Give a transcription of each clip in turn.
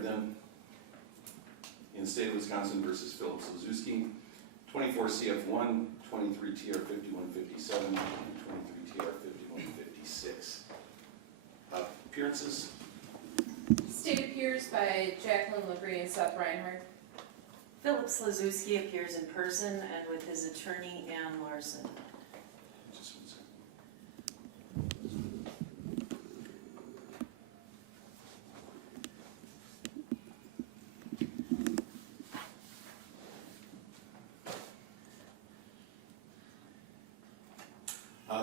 started then. In the state of Wisconsin versus Phillips-Slezewski, 24 CF1, 23 TR 5157, and 23 TR 5156. Appearances? State appears by Jacqueline LaBrie and Seth Reinhardt. Phillips-Slezewski appears in person and with his attorney, Ann Larson. Just 1 second.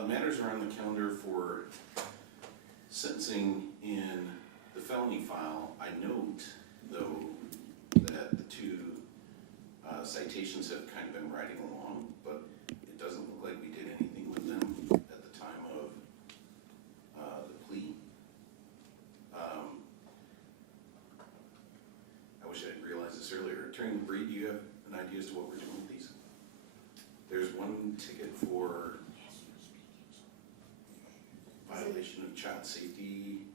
Matters are on the calendar for sentencing in the felony file. I note, though, that the two citations have kind of been riding along, but it doesn't look like we did anything with them at the time of the plea. I wish I'd realized this earlier. Attorney LaBrie, do you have an idea as to what we're doing with these? There's one ticket for violation of child safety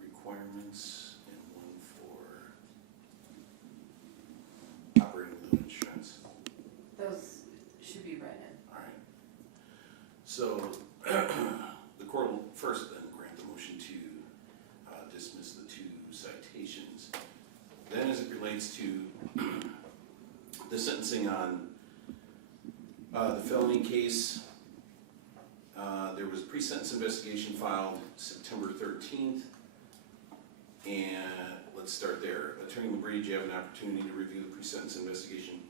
requirements and one for operating without insurance. Those should be read in. All right. So the court will first then grant the motion to dismiss the two citations. Then as it relates to the sentencing on the felony case, there was a pre-sentence investigation filed September 13th, and let's start there. Attorney LaBrie, did you have an opportunity to review the pre-sentence investigation?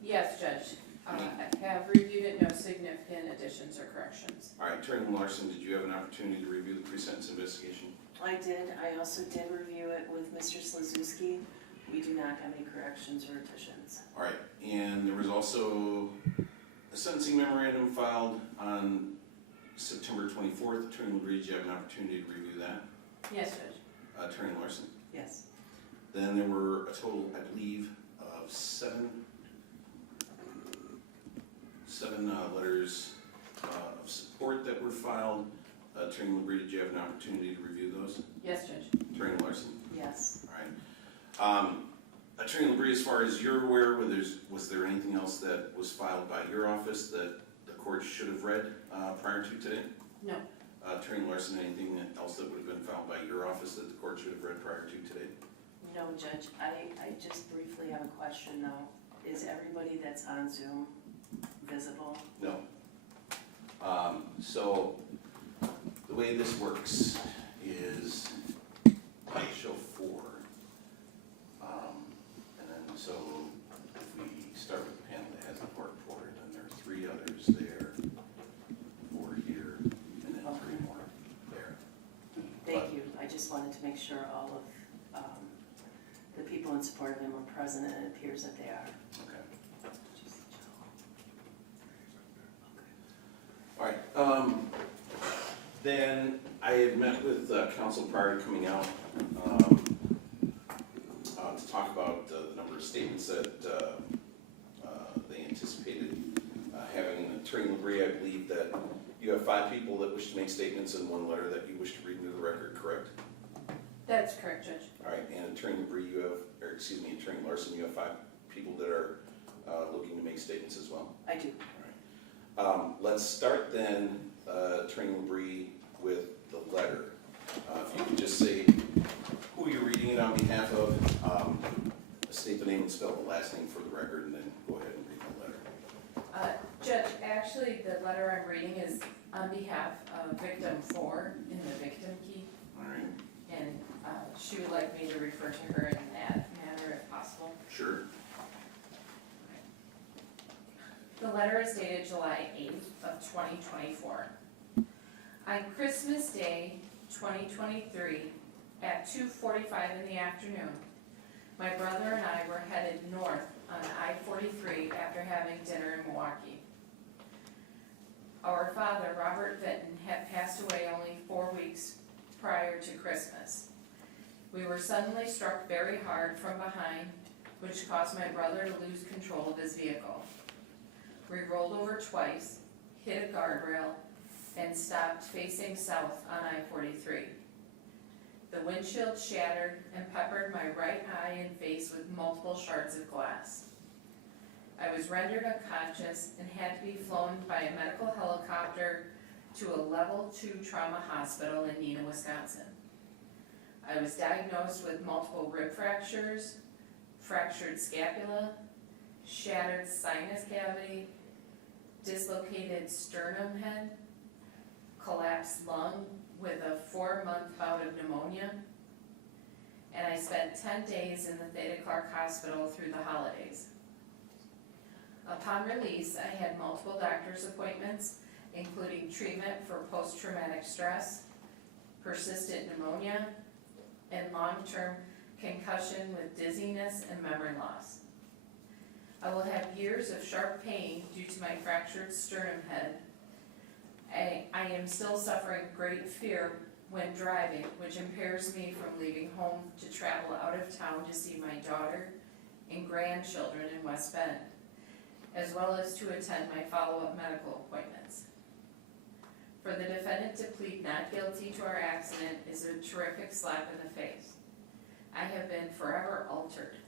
Yes, Judge. I have reviewed it, no significant additions or corrections. All right, Attorney Larson, did you have an opportunity to review the pre-sentence investigation? I did. I also did review it with Mr. Slezewski. We do not have any corrections or additions. All right, and there was also a sentencing memorandum filed on September 24th. Attorney LaBrie, did you have an opportunity to review that? Yes, Judge. Attorney Larson? Yes. Then there were a total, I believe, of seven letters of support that were filed. Attorney LaBrie, did you have an opportunity to review those? Yes, Judge. Attorney Larson? Yes. All right. Attorney LaBrie, as far as you're aware, was there anything else that was filed by your office that the court should have read prior to today? No. Attorney Larson, anything else that would have been filed by your office that the court should have read prior to today? No, Judge. I just briefly have a question, though. Is everybody that's on Zoom visible? No. So the way this works is I show four. And then so if we start with the panel that has the court reporter, then there are three others there, four here, and then three more there. Thank you. I just wanted to make sure all of the people in support of him are present, and it appears that they are. Okay. All right. Then I had met with counsel prior to coming out to talk about the number of statements that they anticipated having. Attorney LaBrie, I believe that you have 5 people that wish to make statements and 1 letter that you wish to read into the record, correct? That's correct, Judge. All right, and Attorney LaBrie, Attorney Larson, you have 5 people that are looking to make statements as well? I do. All right. Let's start then, Attorney LaBrie, with the letter. If you could just say who you're reading it on behalf of, state the name and spell the last name for the record, and then go ahead and read the letter. Judge, actually, the letter I'm reading is on behalf of victim 4 in the victim key, All right. and she would like me to refer to her in that manner if possible. Sure. The letter is dated July 8th of 2024. On Christmas Day, 2023, at 2:45 in the afternoon, my brother and I were headed north on I-43 after having dinner in Milwaukee. Our father, Robert Vinton, had passed away only 4 weeks prior to Christmas. We were suddenly struck very hard from behind, which caused my brother to lose control of his vehicle. We rolled over twice, hit a guardrail, and stopped facing south on I-43. The windshield shattered and peppered my right eye and face with multiple shards of glass. I was rendered unconscious and had to be flown by a medical helicopter to a level 2 trauma hospital in Neenah, Wisconsin. I was diagnosed with multiple rib fractures, fractured scapula, shattered sinus cavity, dislocated sternum head, collapsed lung with a 4-month bout of pneumonia, and I spent 10 days in the Theta Clark Hospital through the holidays. Upon release, I had multiple doctor's appointments, including treatment for post-traumatic stress, persistent pneumonia, and long-term concussion with dizziness and memory loss. I will have years of sharp pain due to my fractured sternum head. I am still suffering great fear when driving, which impairs me from leaving home to travel out of town to see my daughter and grandchildren in West Bend, as well as to attend my follow-up medical appointments. For the defendant to plead not guilty to our accident is a terrific slap in the face. I have been forever altered.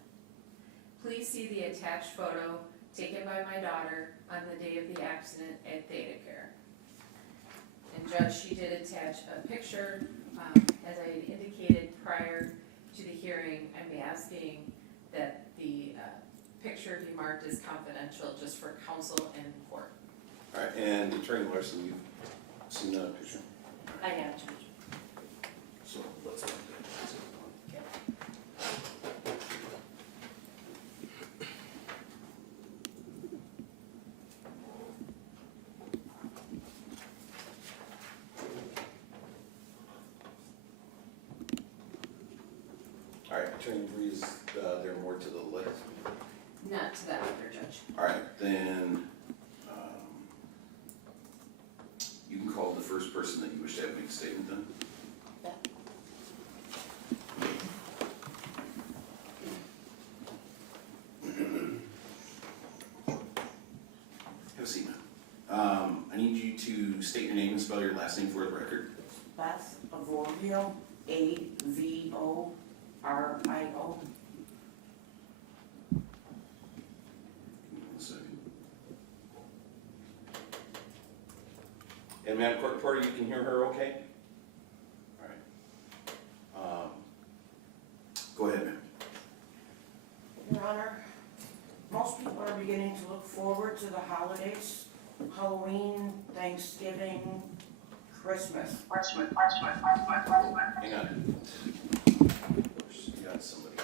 Please see the attached photo taken by my daughter on the day of the accident at Theta Care. And Judge, she did attach a picture, as I had indicated prior to the hearing. I'm asking that the picture be marked as confidential just for counsel and court. All right, and Attorney Larson, you've seen that picture? I have, Judge. So let's make that. All right, Attorney Bree, is there more to the list? Not to that other judge. All right, then, you can call the first person that you wish to have make a statement then. Have a seat, ma'am. I need you to state your name and spell your last name for the record. Beth Avorio, Avorio. Give me 1 second. And Madam Court Reporter, you can hear her okay? All right. Go ahead, ma'am. Your Honor, most people are beginning to look forward to the holidays, Halloween, Thanksgiving, Christmas. Hang on. You got somebody.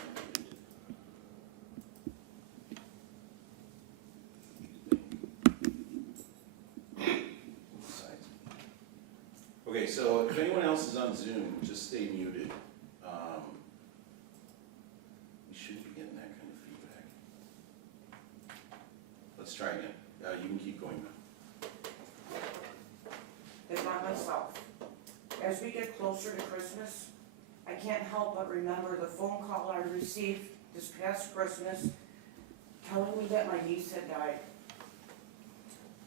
Okay, so if anyone else is on Zoom, just stay muted. We shouldn't be getting that kind of feedback. Let's try again. You can keep going now. It's not myself. As we get closer to Christmas, I can't help but remember the phone call I received this past Christmas telling me that my niece had died.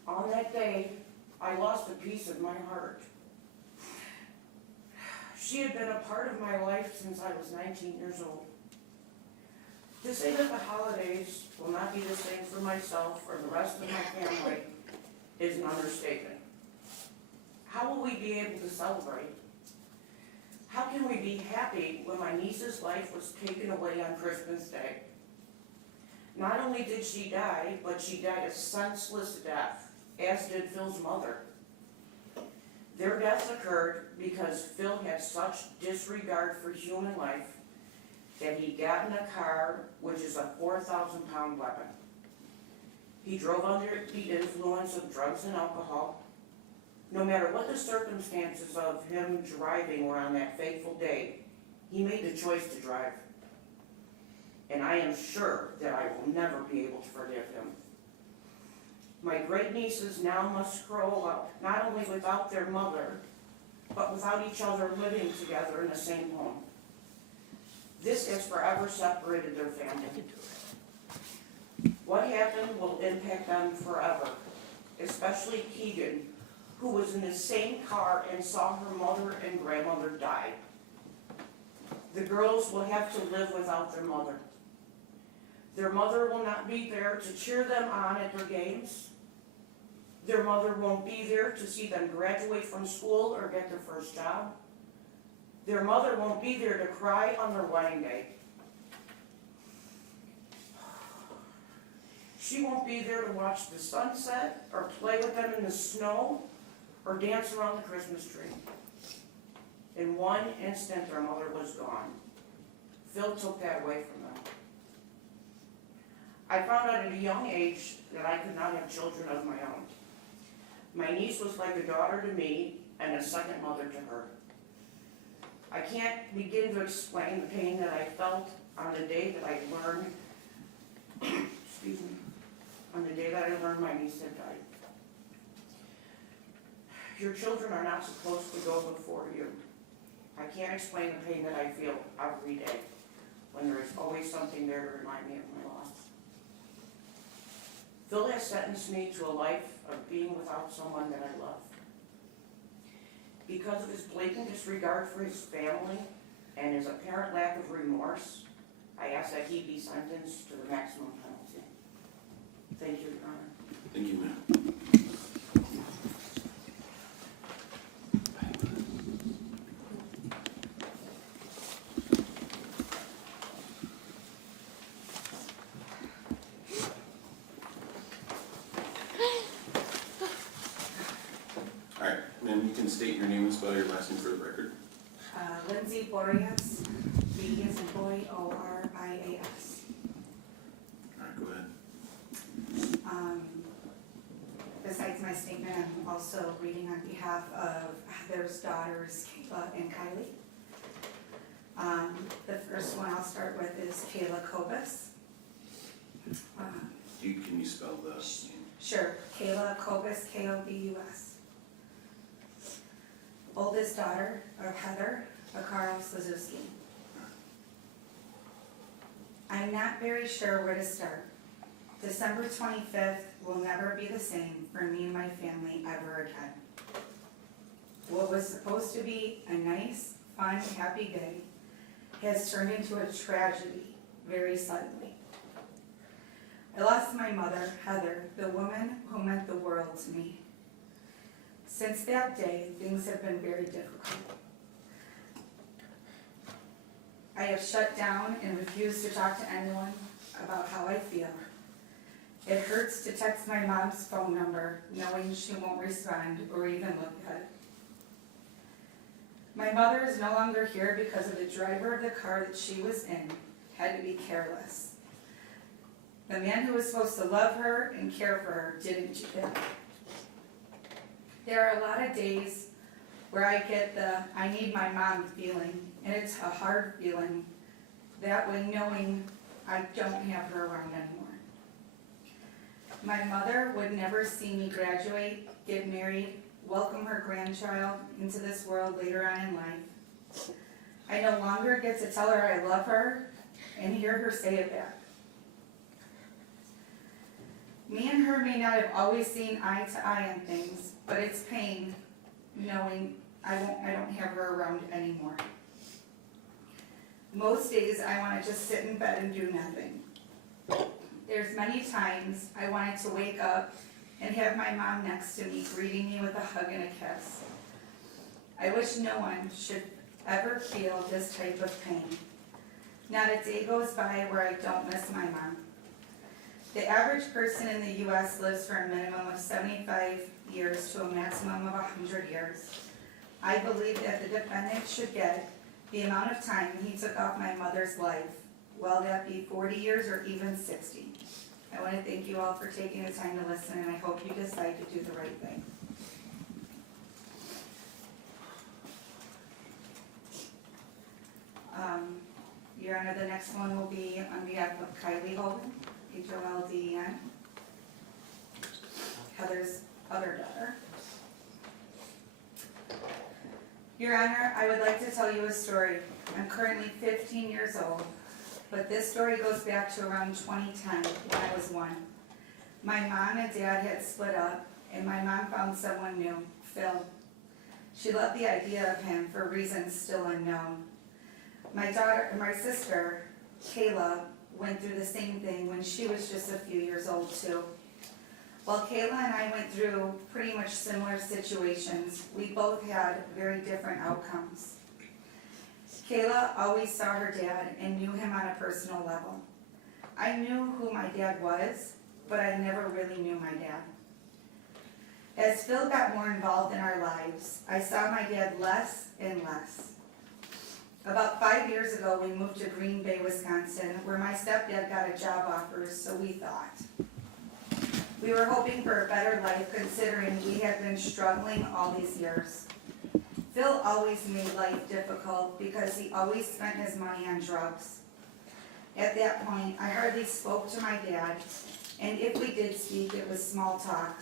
On that day, I lost a piece of my heart. She had been a part of my life since I was 19 years old. To say that the holidays will not be the same for myself or the rest of my family is an understatement. How will we be able to celebrate? How can we be happy when my niece's life was taken away on Christmas Day? Not only did she die, but she died a senseless death, as did Phil's mother. Their deaths occurred because Phil had such disregard for human life that he got in a car, which is a 4,000-pound weapon. He drove under the influence of drugs and alcohol. No matter what the circumstances of him driving were on that fateful day, he made the choice to drive. And I am sure that I will never be able to forgive him. My great nieces now must grow up, not only without their mother, but without each other living together in the same home. This has forever separated their family. What happened will impact them forever, especially Keegan, who was in the same car and saw her mother and grandmother die. the girls will have to live without their mother. Their mother will not be there to cheer them on at their games. Their mother won't be there to see them graduate from school or get their first job. Their mother won't be there to cry on their wedding day. She won't be there to watch the sunset or play with them in the snow or dance around the Christmas tree. In one instant, their mother was gone. Phil took that away from them. I found out at a young age that I could not have children of my own. My niece was like a daughter to me and a second mother to her. I can't begin to explain the pain that I felt on the day that I learned, excuse me, on the day that I learned my niece had died. Your children are not supposed to go before you. I can't explain the pain that I feel every day when there is always something there to remind me of my loss. Phil has sentenced me to a life of being without someone that I love. Because of his blatant disregard for his family and his apparent lack of remorse, I ask that he be sentenced to the maximum penalty. Thank you, Your Honor. Thank you, ma'am. All right, ma'am, you can state your name and spell your last name for the record. Lindsay Boreas, B as in boy, O-R-I-A-S. All right, go ahead. Besides my statement, I'm also reading on behalf of Heather's daughters, Kayla and Kylie. The first one I'll start with is Kayla Kobus. Can you spell the name? Sure, Kayla Kobus, K-O-B-U-S. Oldest daughter of Heather, Arcaro-Slezewski. I'm not very sure where to start. December 25th will never be the same for me and my family ever again. What was supposed to be a nice, fun, happy day has turned into a tragedy very suddenly. I lost my mother, Heather, the woman who meant the world to me. Since that day, things have been very difficult. I have shut down and refused to talk to anyone about how I feel. It hurts to text my mom's phone number knowing she won't respond or even look at it. My mother is no longer here because of the driver of the car that she was in had to be careless. The man who was supposed to love her and care for her didn't do that. There are a lot of days where I get the I need my mom feeling, and it's a hard feeling, that way knowing I don't have her around anymore. My mother would never see me graduate, get married, welcome her grandchild into this world later on in life. I no longer get to tell her I love her and hear her say it back. Me and her may not have always seen eye to eye on things, but it's pain knowing I don't have her around anymore. Most days I want to just sit in bed and do nothing. There's many times I wanted to wake up and have my mom next to me greeting me with a hug and a kiss. I wish no one should ever feel this type of pain. Not a day goes by where I don't miss my mom. The average person in the U.S. lives for a minimum of 75 years to a maximum of 100 years. I believe that the defendant should get the amount of time he took off my mother's life, will that be 40 years or even 60. I want to thank you all for taking the time to listen, and I hope you decide to do the right thing. Your Honor, the next one will be on behalf of Kylie Holden, H-O-L-D-E-N, Heather's other daughter. Your Honor, I would like to tell you a story. I'm currently 15 years old, but this story goes back to around 2010 when I was 1. My mom and dad had split up, and my mom found someone new, Phil. She loved the idea of him for reasons still unknown. My sister, Kayla, went through the same thing when she was just a few years old too. While Kayla and I went through pretty much similar situations, we both had very different outcomes. Kayla always saw her dad and knew him on a personal level. I knew who my dad was, but I never really knew my dad. As Phil got more involved in our lives, I saw my dad less and less. About 5 years ago, we moved to Greenbay, Wisconsin, where my stepdad got a job offer, so we thought. We were hoping for a better life considering we had been struggling all these years. Phil always made life difficult because he always spent his money on drugs. At that point, I hardly spoke to my dad, and if we did speak, it was small talk.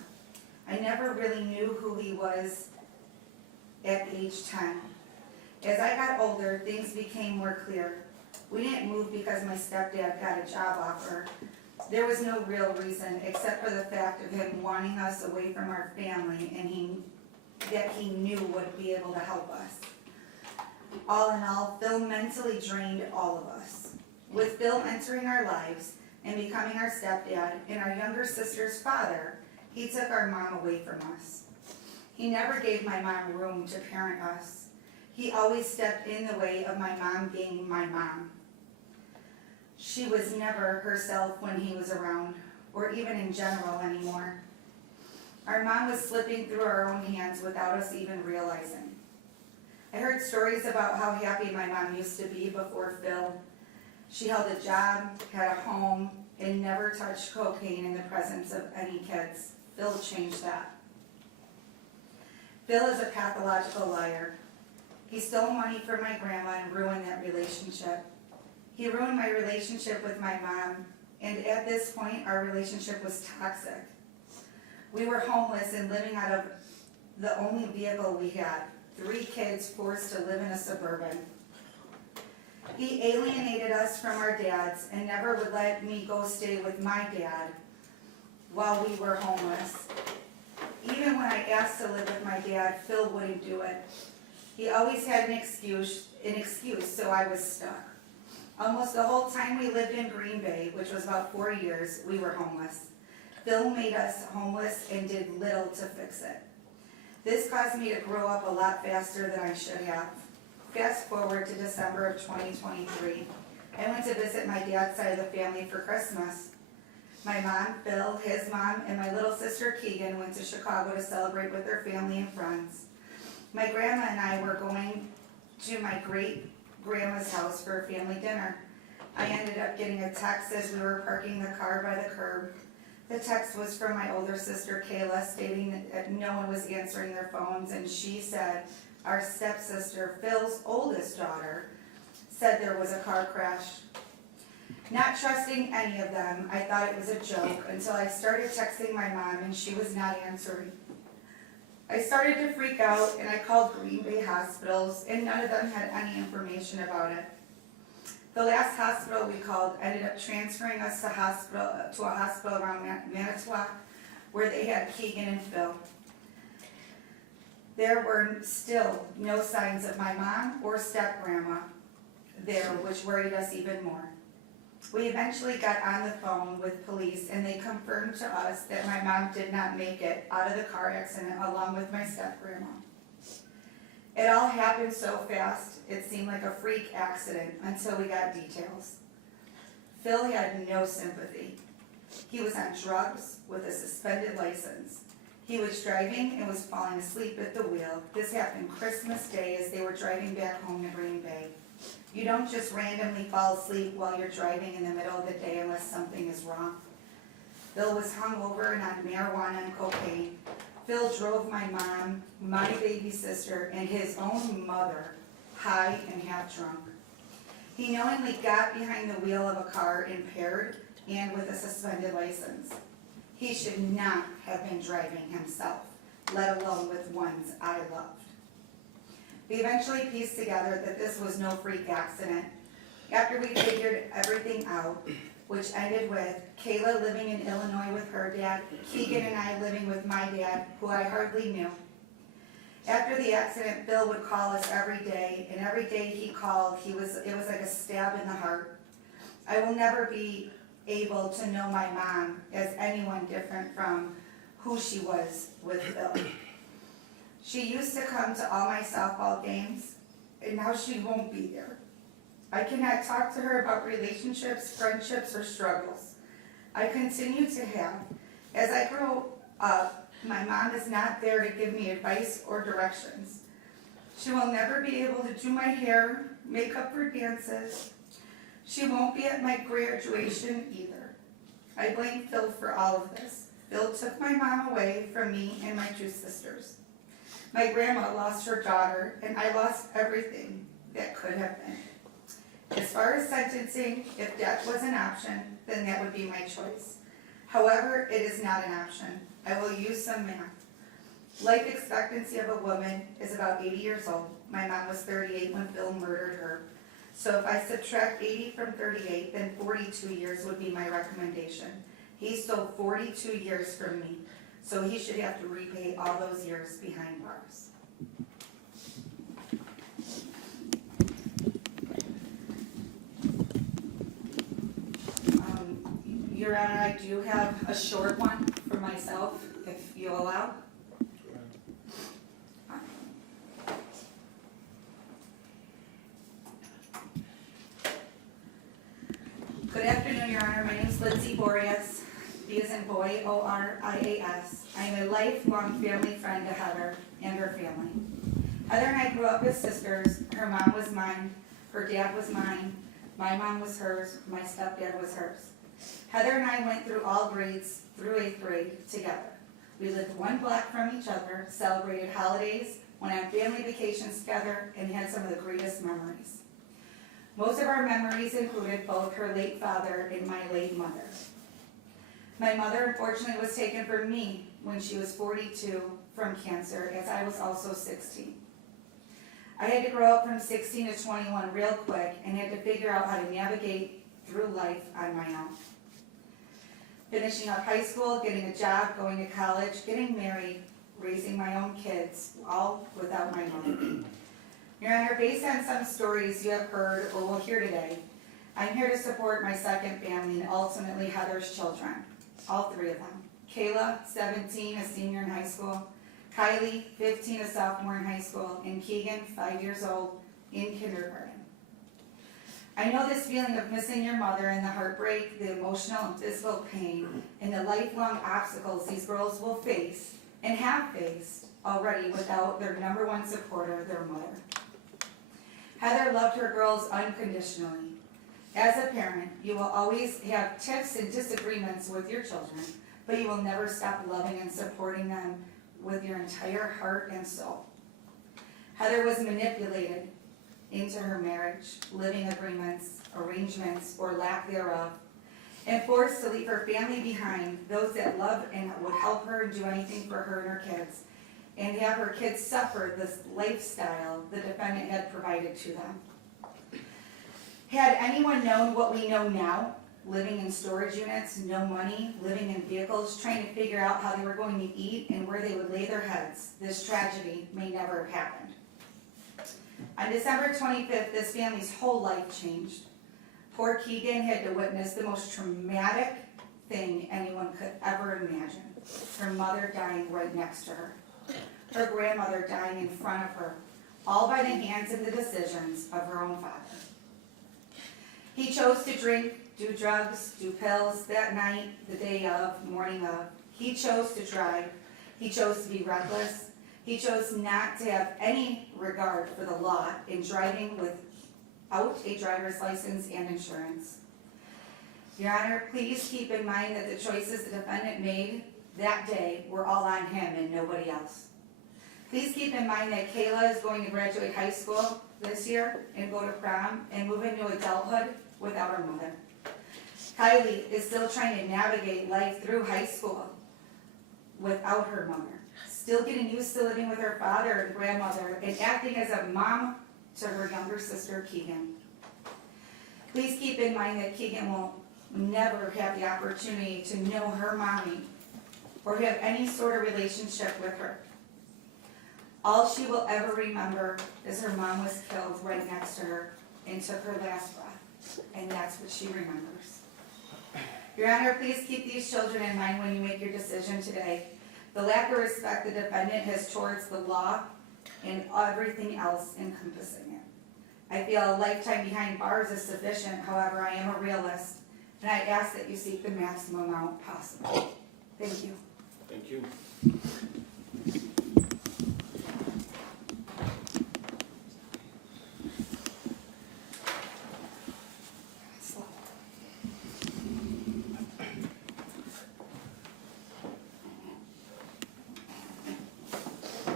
I never really knew who he was at age 10. As I got older, things became more clear. We didn't move because my stepdad got a job offer. There was no real reason except for the fact of him wanting us away from our family and that he knew would be able to help us. All in all, Phil mentally drained all of us. With Phil entering our lives and becoming our stepdad and our younger sister's father, he took our mom away from us. He never gave my mom room to parent us. He always stepped in the way of my mom being my mom. She was never herself when he was around, or even in general anymore. Our mom was slipping through our own hands without us even realizing. I heard stories about how happy my mom used to be before Phil. She held a job, had a home, and never touched cocaine in the presence of any kids. Phil changed that. Phil is a pathological liar. He stole money from my grandma and ruined that relationship. He ruined my relationship with my mom, and at this point, our relationship was toxic. We were homeless and living out of the only vehicle we had, 3 kids forced to live in a Suburban. He alienated us from our dads and never would let me go stay with my dad while we were homeless. Even when I asked to live with my dad, Phil wouldn't do it. He always had an excuse, so I was stuck. Almost the whole time we lived in Greenbay, which was about 4 years, we were homeless. Phil made us homeless and did little to fix it. This caused me to grow up a lot faster than I should have. Fast forward to December of 2023. I went to visit my dad's side of the family for Christmas. My mom, Phil, his mom, and my little sister Keegan went to Chicago to celebrate with their family and friends. My grandma and I were going to my great-grandma's house for a family dinner. I ended up getting a text as we were parking the car by the curb. The text was from my older sister Kayla stating that no one was answering their phones, and she said our stepsister, Phil's oldest daughter, said there was a car crash. Not trusting any of them, I thought it was a joke until I started texting my mom and she was not answering. I started to freak out and I called Greenbay hospitals and none of them had any information about it. The last hospital we called ended up transferring us to a hospital around Manitowoc where they had Keegan and Phil. There were still no signs of my mom or step-grandma there, which worried us even more. We eventually got on the phone with police and they confirmed to us that my mom did not make it out of the car accident along with my step-grandma. It all happened so fast, it seemed like a freak accident until we got details. Phil had no sympathy. He was on drugs with a suspended license. He was driving and was falling asleep at the wheel. This happened Christmas Day as they were driving back home to Greenbay. You don't just randomly fall asleep while you're driving in the middle of the day unless something is wrong. Phil was hungover and on marijuana and cocaine. Phil drove my mom, my baby sister, and his own mother high and half drunk. He knowingly got behind the wheel of a car impaired and with a suspended license. He should not have been driving himself, let alone with ones I loved. We eventually pieced together that this was no freak accident. After we figured everything out, which ended with Kayla living in Illinois with her dad, Keegan and I living with my dad, who I hardly knew. After the accident, Bill would call us every day, and every day he called, it was like a stab in the heart. I will never be able to know my mom as anyone different from who she was with Bill. She used to come to all my softball games, and now she won't be there. I cannot talk to her about relationships, friendships, or struggles I continue to have. As I grow up, my mom is not there to give me advice or directions. She will never be able to do my hair, makeup, or dances. She won't be at my graduation either. I blame Phil for all of this. Phil took my mom away from me and my two sisters. My grandma lost her daughter, and I lost everything that could have been. As far as sentencing, if death was an option, then that would be my choice. However, it is not an option. I will use some math. Life expectancy of a woman is about 80 years old. My mom was 38 when Phil murdered her. So if I subtract 80 from 38, then 42 years would be my recommendation. He stole 42 years from me, so he should have to repay all those years behind bars. Your Honor, I do have a short one for myself, if you allow. Good afternoon, Your Honor. My name is Lindsay Boreas, B as in boy, O-R-I-A-S. I am a lifelong family friend to Heather and her family. Heather and I grew up as sisters. Her mom was mine, her dad was mine, my mom was hers, my stepdad was hers. Heather and I went through all grades through 8th grade together. We lived one block from each other, celebrated holidays, went on family vacations together, and had some of the greatest memories. Most of our memories included both her late father and my late mother. My mother, unfortunately, was taken from me when she was 42 from cancer, as I was also 16. I had to grow up from 16 to 21 real quick and had to figure out how to navigate through life on my own. Finishing up high school, getting a job, going to college, getting married, raising my own kids, all without my mother. Your Honor, based on some stories you have heard or will hear today, I'm here to support my second family and ultimately Heather's children, all three of them. Kayla, 17, a senior in high school, Kylie, 15, a sophomore in high school, and Keegan, 5 years old, in kindergarten. I know this feeling of missing your mother and the heartbreak, the emotional and physical pain, and the lifelong obstacles these girls will face and have faced already without their number one supporter, their mother. Heather loved her girls unconditionally. As a parent, you will always have tiffs and disagreements with your children, but you will never stop loving and supporting them with your entire heart and soul. Heather was manipulated into her marriage, living agreements, arrangements, or lack thereof, and forced to leave her family behind, those that love and would help her and do anything for her and her kids, and have her kids suffer this lifestyle the defendant had provided to them. Had anyone known what we know now, living in storage units, no money, living in vehicles, trying to figure out how they were going to eat and where they would lay their heads, this tragedy may never have happened. On December 25th, this family's whole life changed. Poor Keegan had to witness the most traumatic thing anyone could ever imagine. Her mother dying right next to her. Her grandmother dying in front of her, all by the hands and the decisions of her own father. He chose to drink, do drugs, do pills that night, the day of, morning of. He chose to drive. He chose to be reckless. He chose not to have any regard for the law in driving without a driver's license and insurance. Your Honor, please keep in mind that the choices the defendant made that day were all on him and nobody else. Please keep in mind that Kayla is going to graduate high school this year and go to prom and move into adulthood without her mother. Kylie is still trying to navigate life through high school without her mother. Still getting used to living with her father and grandmother and acting as a mom to her younger sister, Keegan. Please keep in mind that Keegan will never have the opportunity to know her mommy or have any sort of relationship with her. All she will ever remember is her mom was killed right next to her and took her last breath, and that's what she remembers. Your Honor, please keep these children in mind when you make your decision today. The lack of respect the defendant has towards the law and everything else encompassing it. I feel a lifetime behind bars is sufficient, however, I am a realist, and I ask that you seek the maximum amount possible. Thank you. Thank you.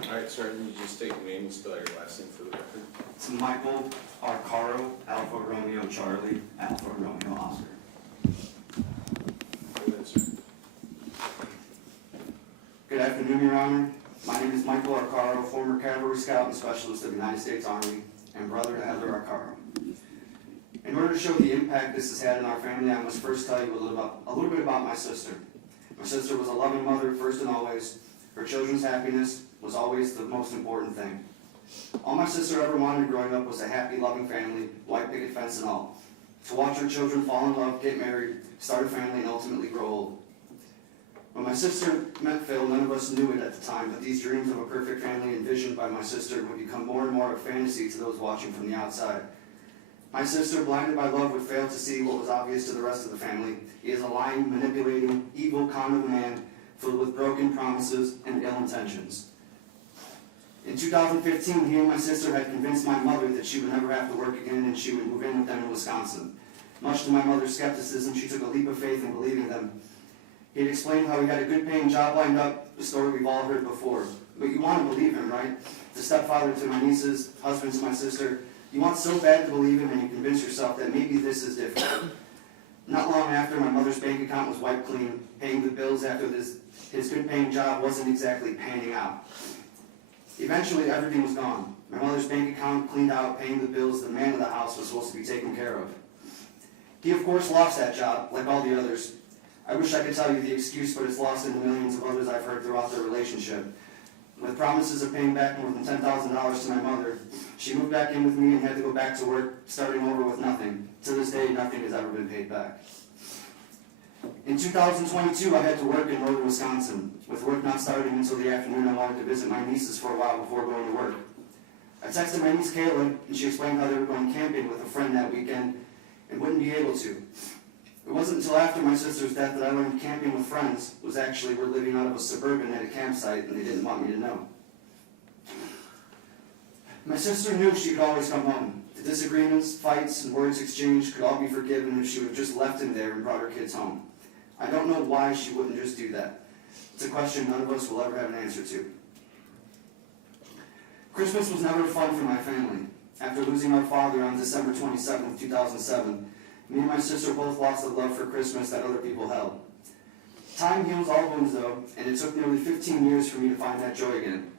All right, sir, can you just state your name and spell your last name for the record? It's Michael Arcaro, Alpha Romeo Charlie, Alpha Romeo Oscar. Go ahead, sir. Good afternoon, Your Honor. My name is Michael Arcaro, former cavalry scout and specialist of the United States Army, and brother to Heather Arcaro. In order to show the impact this has had in our family, I must first tell you a little bit about my sister. My sister was a loving mother, first and always. Her children's happiness was always the most important thing. All my sister ever wanted growing up was a happy, loving family, white picket fence and all. To watch her children fall in love, get married, start a family, and ultimately grow old. When my sister met Phil, none of us knew it at the time, but these dreams of a perfect family envisioned by my sister would become more and more a fantasy to those watching from the outside. My sister, blinded by love, would fail to see what was obvious to the rest of the family. He is a lying, manipulating, evil con of a man filled with broken promises and ill intentions. In 2015, he and my sister had convinced my mother that she would never have to work again and she would move in with them in Wisconsin. Much to my mother's skepticism, she took a leap of faith in believing them. He had explained how he had a good-paying job lined up, a story we've all heard before. But you want to believe him, right? The stepfather to my nieces, husband to my sister. You want so bad to believe him and you convince yourself that maybe this is different. Not long after, my mother's bank account was wiped clean, paying the bills after his good-paying job wasn't exactly panning out. Eventually, everything was gone. My mother's bank account cleaned out, paying the bills the man of the house was supposed to be taken care of. He, of course, lost that job, like all the others. I wish I could tell you the excuse, but it's lost in the millions of others I've heard throughout their relationship. With promises of paying back more than $10,000 to my mother, she moved back in with me and had to go back to work, starting over with nothing. To this day, nothing has ever been paid back. In 2022, I had to work in northern Wisconsin. With work not starting until the afternoon, I wanted to visit my nieces for a while before going to work. I texted my niece Kayla, and she explained how they were going camping with a friend that weekend and wouldn't be able to. It wasn't until after my sister's death that I learned camping with friends was actually we're living out of a Suburban at a campsite, and they didn't want me to know. My sister knew she could always come home. The disagreements, fights, and words exchanged could all be forgiven if she would have just left him there and brought her kids home. I don't know why she wouldn't just do that. It's a question none of us will ever have an answer to. Christmas was never fun for my family. After losing our father on December 27, 2007, me and my sister both lost the love for Christmas that other people held. Time heals all wounds, though, and it took nearly 15 years for me to find that joy again.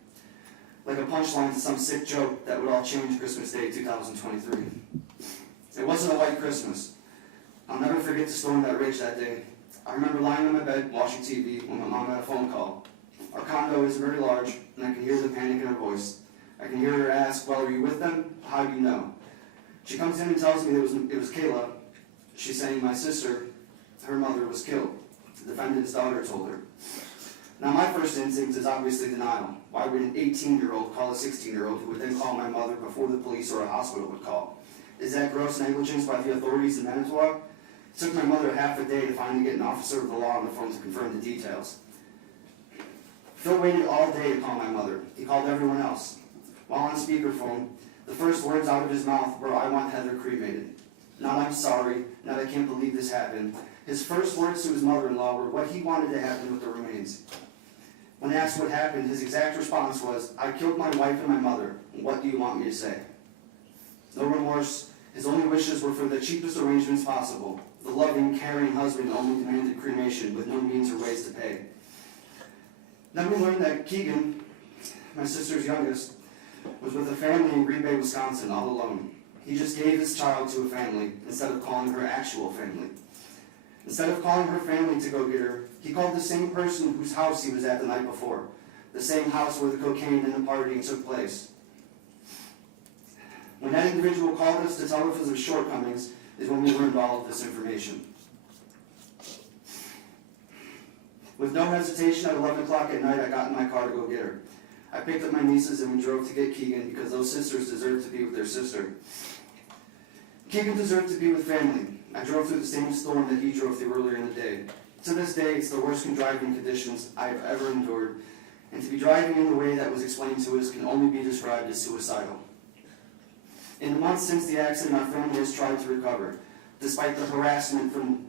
Like a punchline to some sick joke that would all change Christmas Day 2023. It wasn't a white Christmas. I'll never forget the storm that raged that day. I remember lying on my bed watching TV when my mom had a phone call. Our condo is very large, and I can hear the panic in her voice. I can hear her ask, "Well, are you with them? How do you know?" She comes in and tells me it was Kayla. She's saying my sister, her mother, was killed. The defendant's daughter told her. Now, my first instinct is obviously denial. Why would an 18-year-old call a 16-year-old who would then call my mother before the police or a hospital would call? Is that gross negligence by the authorities in Manitowoc? It took my mother half a day to finally get an officer of the law on the phone to confirm the details. Phil waited all day to call my mother. He called everyone else. While on speakerphone, the first words out of his mouth were, "I want Heather cremated." Not "I'm sorry," not "I can't believe this happened." His first words to his mother-in-law were what he wanted to happen with the remains. When asked what happened, his exact response was, "I killed my wife and my mother. What do you want me to say?" No remorse. His only wishes were for the cheapest arrangements possible. The loving, caring husband only demanded cremation with no means or ways to pay. Then we learned that Keegan, my sister's youngest, was with a family in Greenbay, Wisconsin, all alone. He just gave his child to a family instead of calling her actual family. Instead of calling her family to go get her, he called the same person whose house he was at the night before. the same house where the cocaine and the partying took place. When that individual called us to tell us of his shortcomings is when we learned all of this information. With no hesitation, at 11 o'clock at night, I got in my car to go get her. I picked up my nieces and we drove to get Keegan because those sisters deserved to be with their sister. Keegan deserved to be with family. I drove through the same storm that he drove through earlier in the day. To this day, it's the worst driving conditions I've ever endured, and to be driving in the way that was explained to us can only be described as suicidal. In the months since the accident, our family has tried to recover, despite the harassment from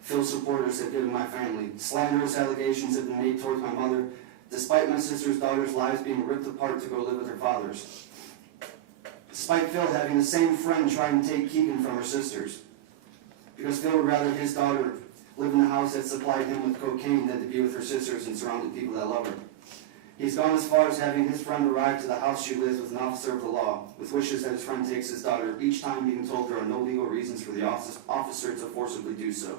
Phil's supporters have given my family. Slanderous allegations have been made towards my mother, despite my sister's daughter's lives being ripped apart to go live with her fathers. Despite Phil having the same friend trying to take Keegan from her sisters. Because Phil would rather his daughter live in the house that supplied him with cocaine than to be with her sisters and surrounded people that love her. He's gone as far as having his friend arrive to the house she lives with an officer of the law, with wishes that his friend takes his daughter, each time being told there are no legal reasons for the officer to forcibly do so.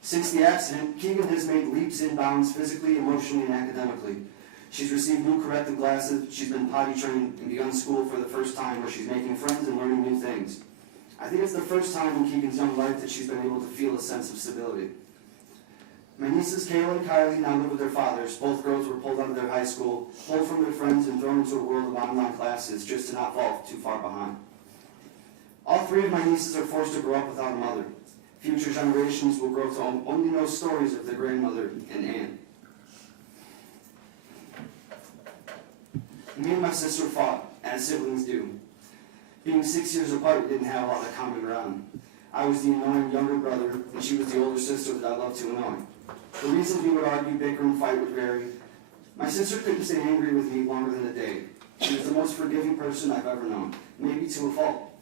Since the accident, Keegan has made leaps and bounds physically, emotionally, and academically. She's received new corrective glasses, she's been potty trained, and begun school for the first time where she's making friends and learning new things. I think it's the first time in Keegan's young life that she's been able to feel a sense of stability. My nieces Kayla and Kylie now live with their fathers. Both girls were pulled out of their high school, pulled from their friends, and thrown into a world of online classes just to not fall too far behind. All three of my nieces are forced to grow up without a mother. Future generations will grow to only know stories of their grandmother and aunt. Me and my sister fought, as siblings do. Being 6 years apart, we didn't have a lot of common ground. I was the annoying younger brother, and she was the older sister that I loved to annoy. The reasons we would argue, bicker, and fight would vary. My sister couldn't stay angry with me longer than a day. She was the most forgiving person I've ever known, maybe to a fault.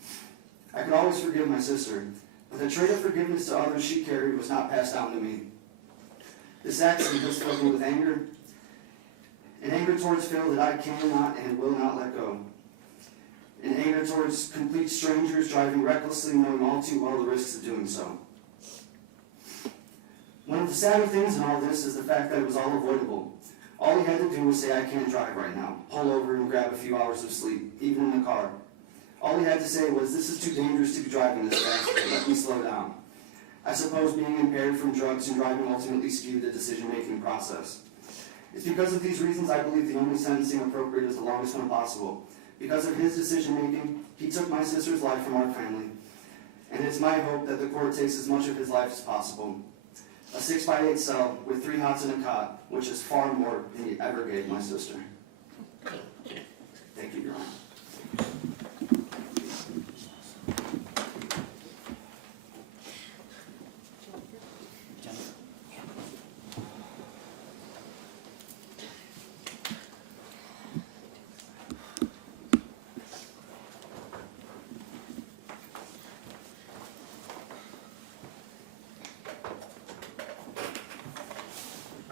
I could always forgive my sister, but the trait of forgiveness to others she carried was not passed down to me. This accident has filled me with anger, and anger towards Phil that I cannot and will not let go. And anger towards complete strangers driving recklessly, knowing all too well the risks of doing so. One of the sadder things in all this is the fact that it was all avoidable. All he had to do was say, I can't drive right now, pull over and grab a few hours of sleep, even in the car. All he had to say was, this is too dangerous to be driving this fast, let me slow down. I suppose being impaired from drugs and driving ultimately skewed the decision-making process. It's because of these reasons I believe the only sentencing appropriate is the longest one possible. Because of his decision-making, he took my sister's life from our family. And it's my hope that the court takes as much of his life as possible. A 6x8 cell with 3 hots and a cot, which is far more than he ever gave my sister. Thank you, Your Honor.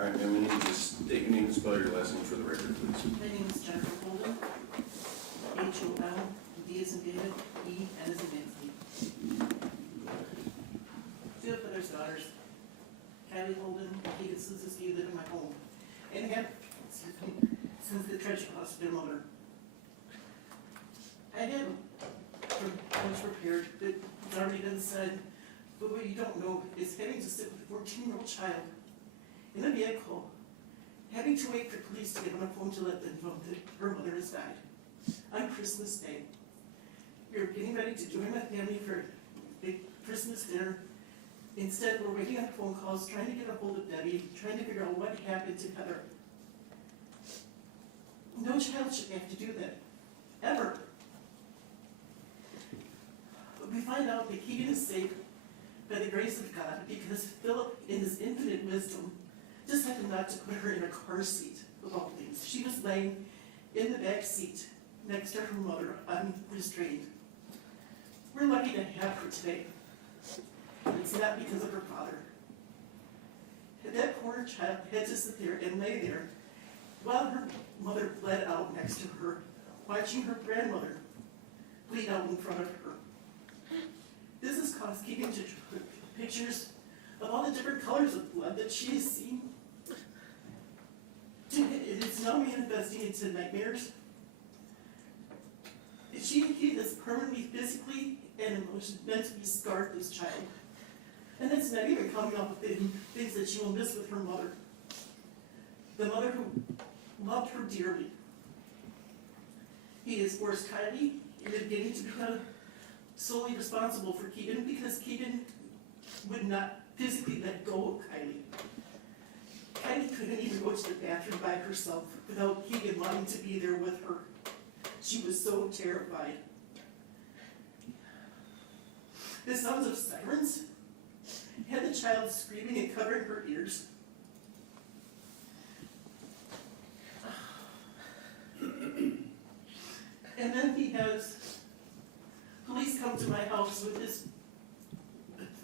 All right, ma'am, we need to just state your name and spell your last name for the record, please. My name is Jennifer Holden, H-O-L-D as in David, E as in Nancy. Two of brothers' daughters, Kylie Holden and Deacon Slezewski, live in my home. And again, since the tragedy lost their mother. I did, I was prepared, but it's already been said, but what you don't know is having to sit with a 14-year-old child in a vehicle, having to wait for police to get on the phone to let them know that her mother has died on Christmas Day. We're getting ready to join my family for a big Christmas dinner. Instead, we're waiting on phone calls, trying to get a hold of Debbie, trying to figure out what happened to Heather. No child should have to do that, ever. But we find out that Keegan is safe by the grace of God because Philip, in his infinite wisdom, just happened not to put her in a car seat of all things. She was laying in the back seat next to her mother, unrestrained. We're lucky to have her today. It's not because of her father. That poor child had to sit there and lay there while her mother bled out next to her, watching her grandmother bleed out in front of her. This has caused Keegan to put pictures of all the different colors of blood that she has seen. now manifesting into nightmares. He has permanently, physically, and emotionally, mentally scarred this child. And that's not even coming up with the things that she will miss with her mother. The mother who loved her dearly. He has forced Kylie into getting to become solely responsible for Keegan because Keegan would not physically let go of Kylie. Kylie couldn't even go to the bathroom by herself without Keegan wanting to be there with her. She was so terrified. The sounds of sirens had the child screaming and covering her ears. And then he has police come to my house with his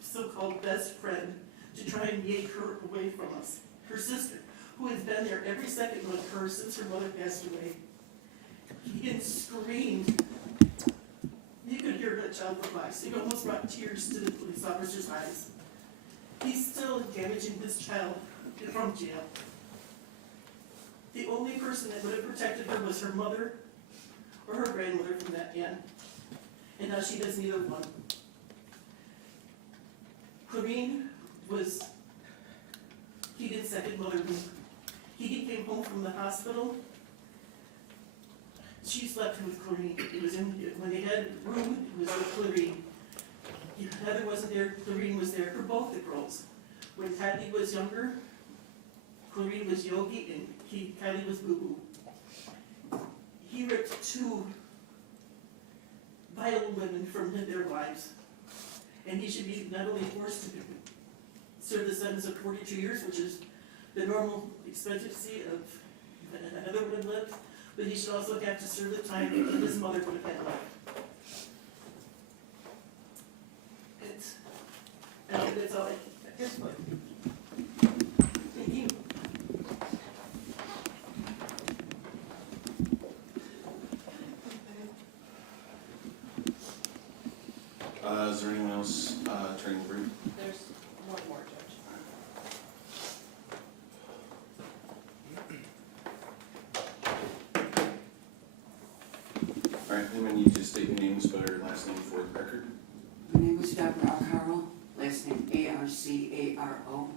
so-called best friend to try and yank her away from us. Her sister, who has been there every second with her since her mother passed away. He screamed. You could hear that child cries. It almost brought tears to the police officer's eyes. He's still damaging this child from jail. The only person that would have protected her was her mother or her grandmother from that end. And now she has neither one. Clarine was Keegan's second mother. He came home from the hospital. She slept with Clarine. It was when they had a room, it was with Clarine. Heather wasn't there, Clarine was there for both the girls. When Kylie was younger, Clarine was Yogi and Kylie was Boo Boo. He ripped two vital women from their lives. And he should be not only forced to serve the sentence of 42 years, which is the normal expectancy of Heather would have lived, but he should also have to serve the time that his mother would have had left. I think that's all I can. Thank you. Is there anyone else turning the brief? There's one more, Judge. All right, and then you just state your name and spell your last name for the record. My name is Dr. Arcaro, last name A-R-C-A-R-O.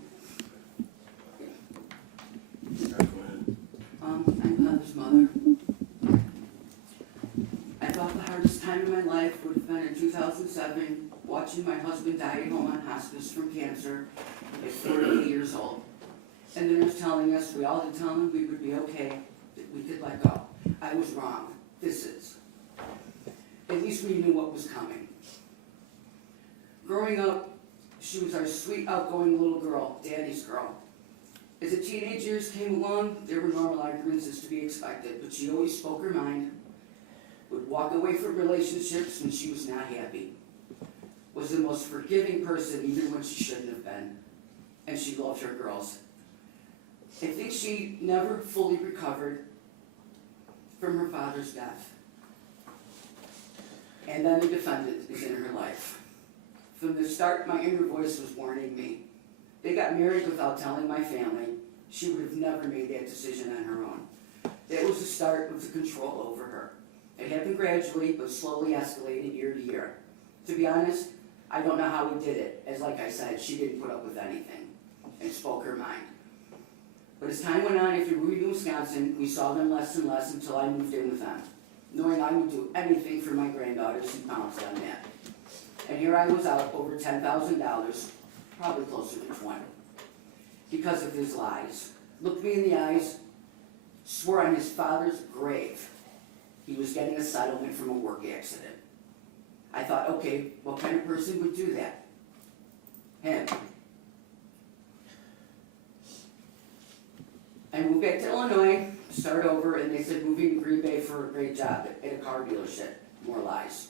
Go ahead. I'm Heather's mother. I thought the hardest time in my life would have been in 2007, watching my husband die at home on hospice from cancer at 48 years old. And then it was telling us, we all did tell him we would be okay, that we could let go. I was wrong. This is. At least we knew what was coming. Growing up, she was our sweet, outgoing little girl, Daddy's girl. As the teenage years came along, there were normal arguments as to be expected, but she always spoke her mind, would walk away from relationships when she was not happy, was the most forgiving person even when she shouldn't have been, and she loved her girls. I think she never fully recovered from her father's death. And then the defendant is in her life. From the start, my inner voice was warning me. They got married without telling my family. She would have never made that decision on her own. That was the start of the control over her. It happened gradually, but slowly escalated year to year. To be honest, I don't know how we did it. As like I said, she didn't put up with anything and spoke her mind. But as time went on, after we moved to Wisconsin, we saw them less and less until I moved in with them, knowing I would do anything for my granddaughters and pounced on that. And here I was out over $10,000, probably closer to 20, because of his lies. Looked me in the eyes, swore on his father's grave he was getting a settlement from a work accident. I thought, okay, what kind of person would do that? Him. I moved back to Illinois, start over, and they said moving to Greenbay for a great job at a car dealership. More lies.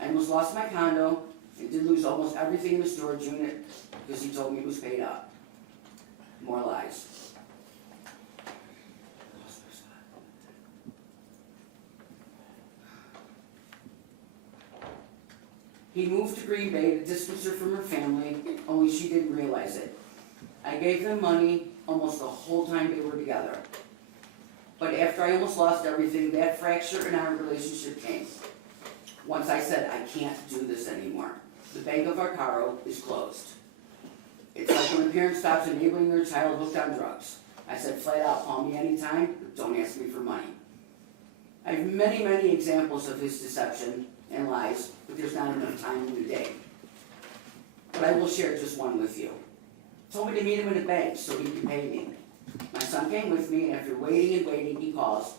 I almost lost my condo and did lose almost everything in the storage unit because he told me it was paid up. More lies. He moved to Greenbay to distance her from her family, only she didn't realize it. I gave them money almost the whole time they were together. But after I almost lost everything, that fracture in our relationship came. Once I said, I can't do this anymore. The bank of Arcaro is closed. It's like when a parent stops enabling their child hooked on drugs. I said flat out, call me anytime, but don't ask me for money. I have many, many examples of his deception and lies, but there's not enough time in the day. But I will share just one with you. Told me to meet him in a bank so he could pay me. My son came with me, and after waiting and waiting, he calls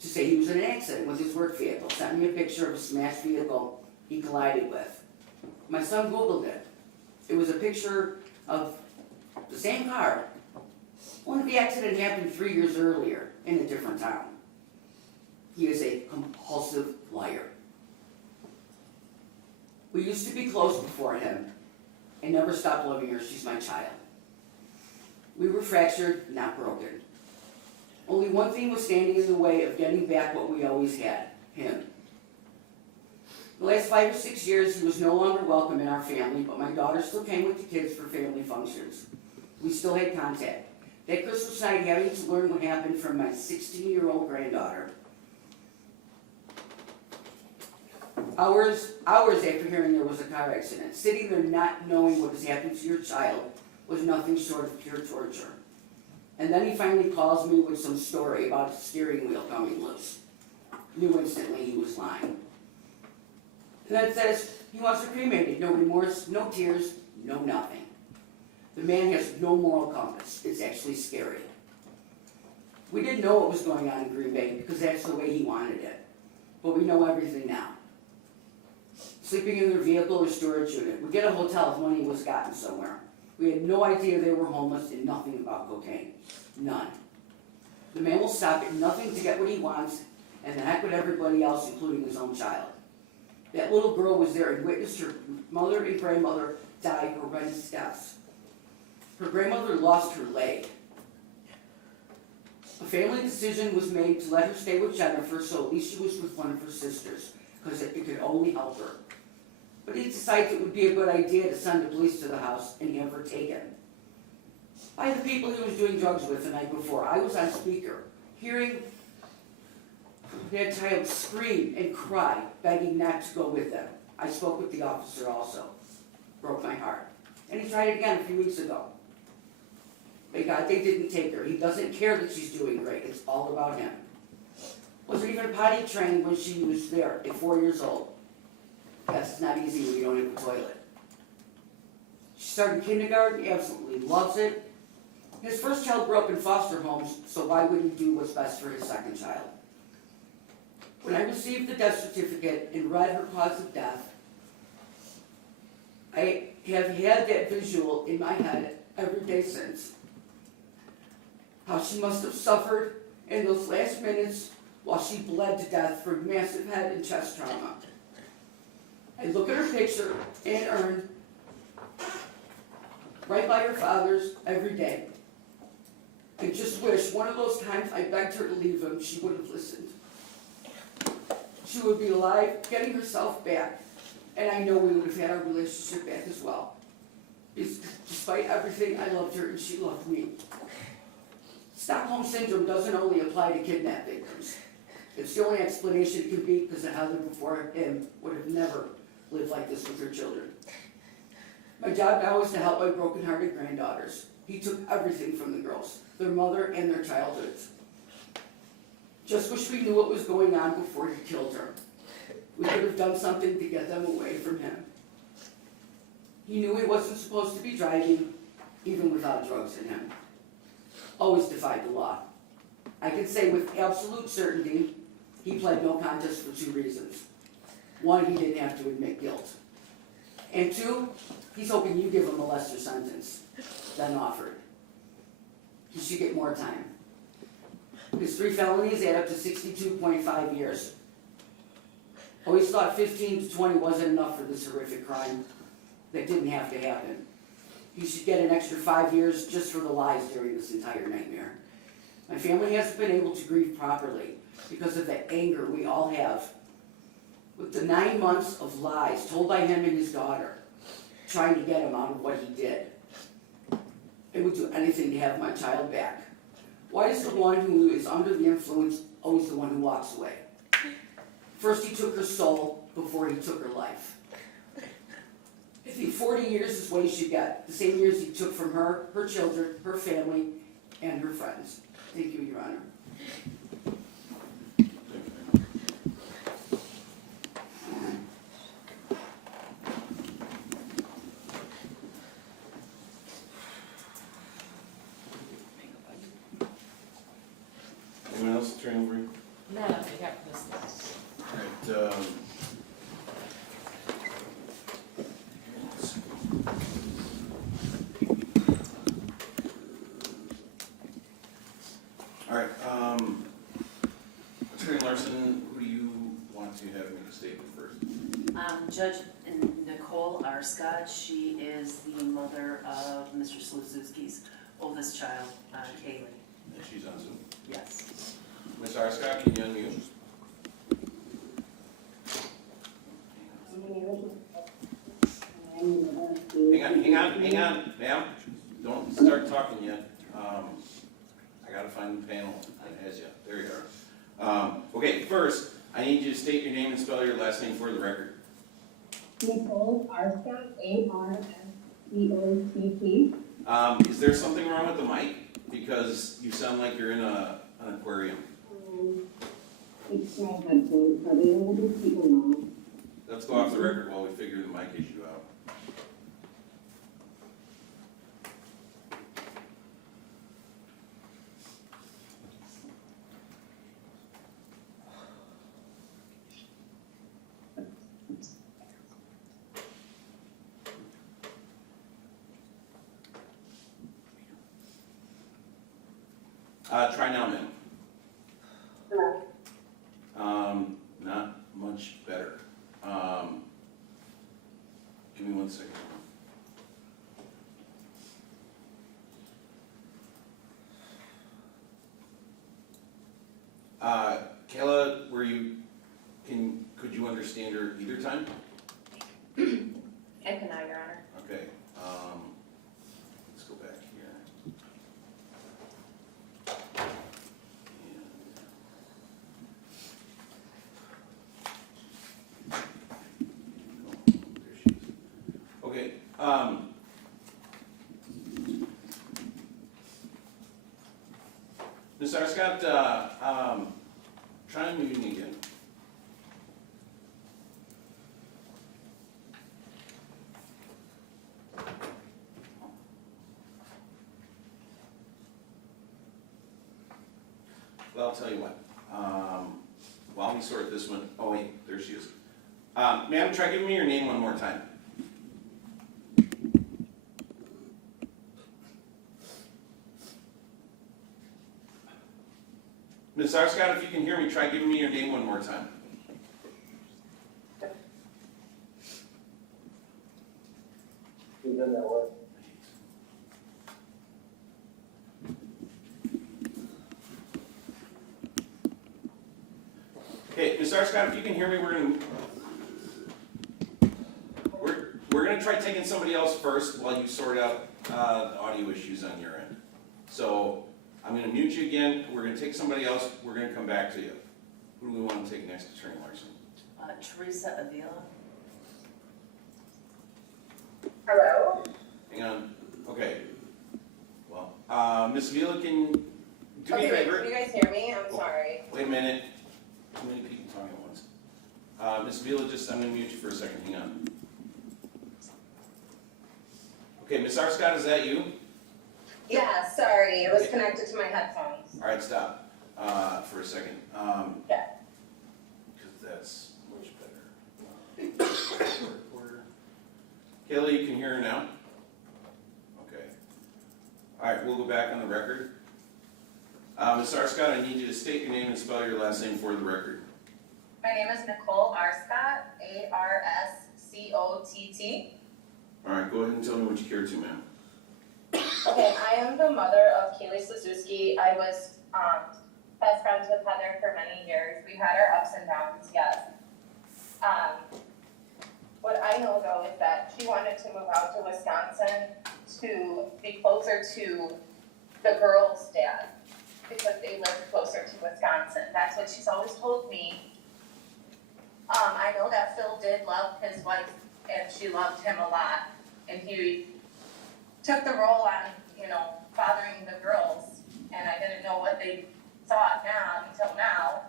to say he was in an accident with his work vehicle. Sent me a picture of a smashed vehicle he collided with. My son Googled it. It was a picture of the same car, only the accident happened 3 years earlier in a different town. He is a compulsive liar. We used to be close before him. I never stopped loving her. She's my child. We were fractured, not broken. Only one thing was standing in the way of getting back what we always had, him. The last 5 or 6 years, he was no longer welcome in our family, but my daughter still came with the kids for family functions. We still had contact. That Christmas night, having to learn what happened from my 16-year-old granddaughter. Hours after hearing there was a car accident, sitting there not knowing what has happened to your child was nothing short of pure torture. And then he finally calls me with some story about his steering wheel coming loose. Knew instantly he was lying. And then it says he wants her cremated, no remorse, no tears, no nothing. The man has no moral compass. It's actually scary. We didn't know what was going on in Greenbay because that's the way he wanted it. But we know everything now. Sleeping in their vehicle or storage unit. We get a hotel if money was gotten somewhere. We had no idea they were homeless and nothing about cocaine. None. The man will stop at nothing to get what he wants and the heck with everybody else, including his own child. That little girl was there and witnessed her mother and grandmother die horrendous deaths. Her grandmother lost her leg. A family decision was made to let her stay with Jennifer, so at least she was with one of her sisters, because it could only help her. But he decided it would be a good idea to send the police to the house and have her taken. By the people he was doing drugs with the night before. I was on speaker, hearing that child scream and cry, begging not to go with them. I spoke with the officer also. Broke my heart. And he tried it again a few weeks ago. Thank God they didn't take her. He doesn't care that she's doing great. It's all about him. Wasn't even potty trained when she was there at 4 years old. That's not easy when you don't have a toilet. She started kindergarten, absolutely loves it. His first child grew up in foster homes, so why wouldn't he do what's best for his second child? When I received the death certificate and read her cause of death, I have had that visual in my head every day since. How she must have suffered in those last minutes while she bled to death from massive head and chest trauma. I look at her picture and urn right by her father's every day. I just wish one of those times I begged her to leave him, she would have listened. She would be alive, getting herself back, and I know we would have had our relationship back as well. Despite everything, I loved her and she loved me. Stockholm Syndrome doesn't only apply to kidnap victims. It's the only explanation it can be because the Heather before him would have never lived like this with her children. My job now is to help my broken-hearted granddaughters. He took everything from the girls, their mother and their childhoods. Just wish we knew what was going on before he killed her. We could have done something to get them away from him. He knew he wasn't supposed to be driving, even without drugs in him. Always defied the law. I can say with absolute certainty, he pled no contest for 2 reasons. 1, he didn't have to admit guilt. And 2, he's hoping you give him a lesser sentence than offered. He should get more time. His 3 felonies add up to 62.5 years. Always thought 15 to 20 wasn't enough for this horrific crime. That didn't have to happen. He should get an extra 5 years just for the lies during this entire nightmare. My family hasn't been able to grieve properly because of the anger we all have. With the 9 months of lies told by him and his daughter, trying to get him out of what he did. I would do anything to have my child back. Why is the one who is under the influence always the one who walks away? First he took her soul before he took her life. I think 40 years is what he should get. The same years he took from her, her children, her family, and her friends. Thank you, Your Honor. Anyone else, Attorney Green? No, they have this list. Alright, alright, Attorney Larson, who do you want to have make a statement first? Judge Nicole R. Scott, she is the mother of Mr. Slezewski's oldest child, Kaylee. And she's on Zoom. Yes. Ms. Arscott, can you unmute? Hang on, ma'am. Don't start talking yet. I gotta find the panel that has you. There you are. Okay, first, I need you to state your name and spell your last name for the record. Nicole Arscott, A-R-S-C-O-T-T. Is there something wrong with the mic? Because you sound like you're in an aquarium. It's my husband, so they don't do people now. Let's go off the record while we figure the mic issue out. Try now, ma'am. Not much better. Give me 1 second. Kayla, could you understand her either time? I cannot, Your Honor. Okay, let's go back here. There she is. Okay, Ms. Arscott, try muting again. Well, I'll tell you what, while we sort this one, oh wait, there she is. Ma'am, try giving me your name one more time. Ms. Arscott, if you can hear me, try giving me your name one more time. Okay, Ms. Arscott, if you can hear me, we're gonna try taking somebody else first while you sort out the audio issues on your end. So I'm gonna mute you again. We're gonna take somebody else. We're gonna come back to you. Who do we want to take next, Attorney Larson? Teresa Avila. Hello? Hang on. Okay. Well, Ms. Avila, can do me a favor. Can you guys hear me? I'm sorry. Wait a minute. Too many people talking at once. Ms. Avila, I'm gonna mute you for a second. Hang on. Okay, Ms. Arscott, is that you? Yeah, sorry, it was connected to my headphones. All right, stop for a second. Yeah. Because that's much better. Recorder. Kayla, you can hear her now? Okay. All right, we'll go back on the record. Ms. Arscott, I need you to state your name and spell your last name for the record. My name is Nicole Arscott, A-R-S-C-O-T-T. All right, go ahead and tell me what you care to, ma'am. Okay, I am the mother of Kaylee Slezewski. I was best friends with Heather for many years. We've had our ups and downs, yes. What I know though is that she wanted to move out to Wisconsin to be closer to the girl's dad. because they lived closer to Wisconsin. That's what she's always told me. I know that Phil did love his wife, and she loved him a lot, and he took the role on, fathering the girls, and I didn't know what they thought now, until now.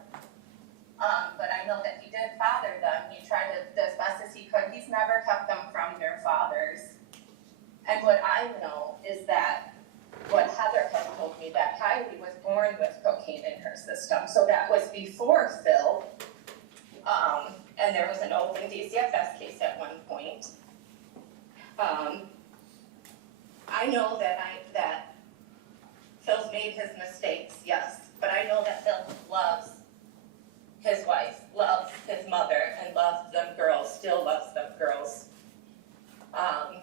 But I know that he did father them. He tried to, as best as he could. He's never kept them from their fathers. And what I know is that what Heather had told me, that Kylie was born with cocaine in her system. So that was before Phil. And there was an open DCFS case at one point. I know that Phil's made his mistakes, yes, but I know that Phil loves his wife, loves his mother, and loves them girls, still loves them girls. I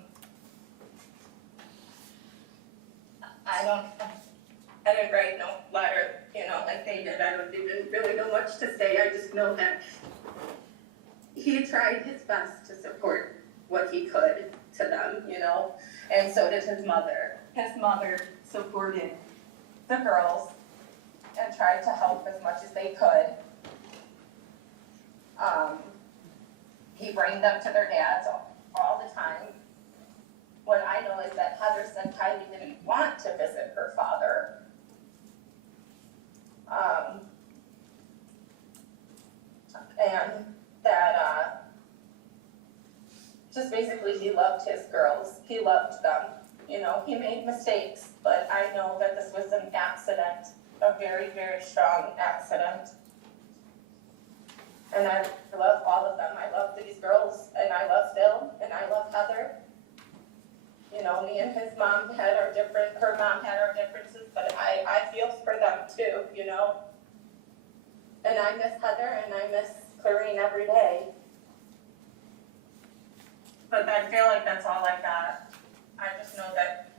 didn't write no letter, like they did. I don't even really know much to say. I just know that he tried his best to support what he could to them, and so did his mother. His mother supported the girls and tried to help as much as they could. He bring them to their dads all the time. What I know is that Heather said Kylie didn't want to visit her father. And that, just basically he loved his girls. He loved them. He made mistakes, but I know that this was an accident, a very, very strong accident. And I love all of them. I love these girls, and I love Phil, and I love Heather. Me and his mom had our her mom had our differences, but I feel for them too, And I miss Heather, and I miss Clarine every day. But I feel like that's all I got. I just know that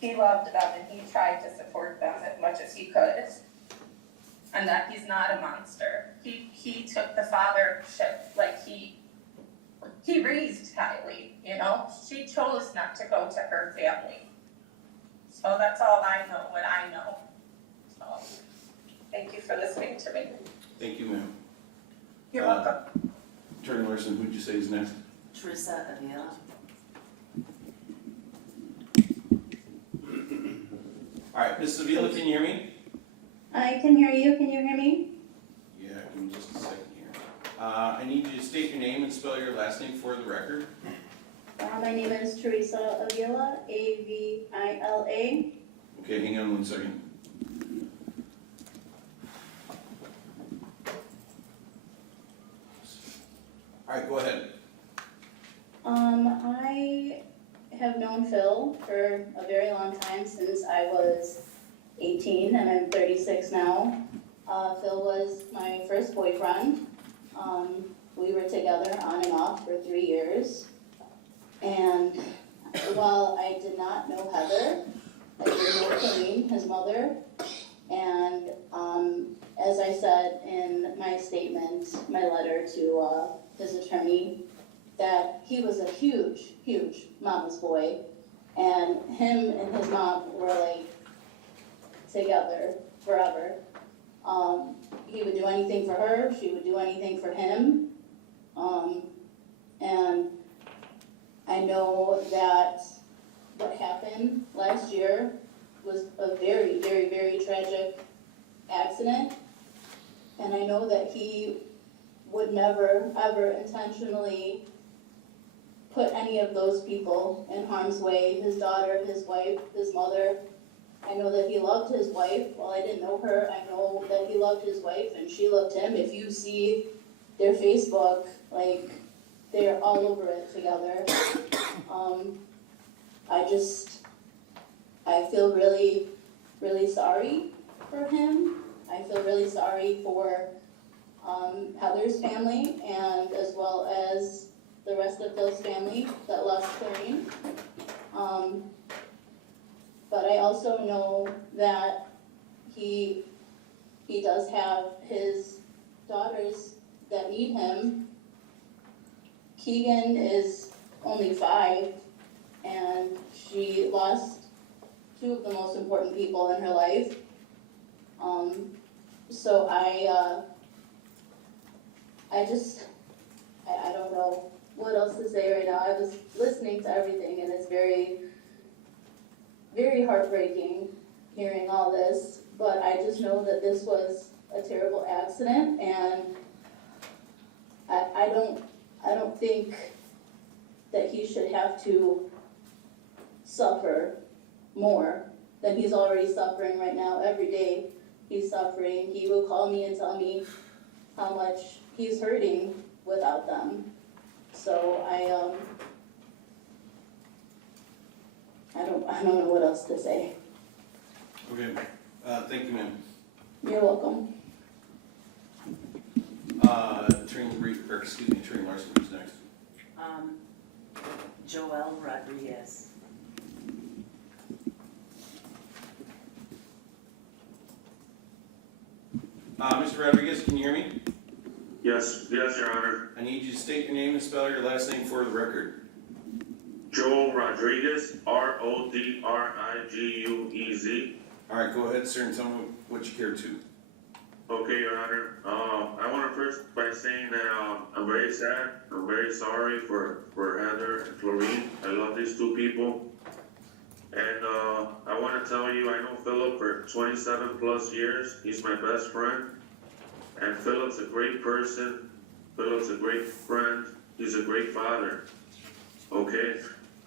he loved them, and he tried to support them as much as he could. And that he's not a monster. He took the fathership, like he raised Kylie, She chose not to go to her family. So that's all I know, what I know. So, thank you for listening to me. Thank you, ma'am. You're welcome. Attorney Larson, who'd you say is next? Teresa Avila. All right, Ms. Avila, can you hear me? I can hear you. Can you hear me? Yeah, give me just a second here. I need you to state your name and spell your last name for the record. My name is Teresa Avila, A-V-I-L-A. Okay, hang on one second. All right, go ahead. I have known Phil for a very long time, since I was 18 and I'm 36 now. Phil was my first boyfriend. We were together on and off for 3 years. And while I did not know Heather, I did know Clarine, his mother. And as I said in my statement, my letter to his attorney, that he was a huge, huge mama's boy. And him and his mom were like together forever. He would do anything for her, she would do anything for him. And I know that what happened last year was a very, very, very tragic accident. And I know that he would never, ever intentionally put any of those people in harm's way, his daughter, his wife, his mother. I know that he loved his wife. While I didn't know her, I know that he loved his wife and she loved him. If you see their Facebook, like, they're all over it together. I feel really, really sorry for him. I feel really sorry for Heather's family, and as well as the rest of Phil's family that lost Clarine. But I also know that he does have his daughters that need him. Keegan is only 5, and she lost 2 of the most important people in her life. So I don't know what else to say right now. I was listening to everything and it's very, very heartbreaking hearing all this, but I just know that this was a terrible accident, and I don't think that he should have to suffer more than he's already suffering right now. Every day he's suffering. He will call me and tell me how much he's hurting without them. So I don't know what else to say. Okay, thank you, ma'am. You're welcome. Attorney Larson, who's next? Joel Rodriguez. Mr. Rodriguez, can you hear me? Yes, Your Honor. I need you to state your name and spell your last name for the record. Joel Rodriguez, Rodriguez. All right, go ahead, sir, and tell me what you care to. Okay, Your Honor. I want to first by saying that I'm very sad. I'm very sorry for Heather and Clarine. I love these two people. And I want to tell you, I know Philip for 27 plus years. He's my best friend. And Philip's a great person. Philip's a great friend. He's a great father. Okay?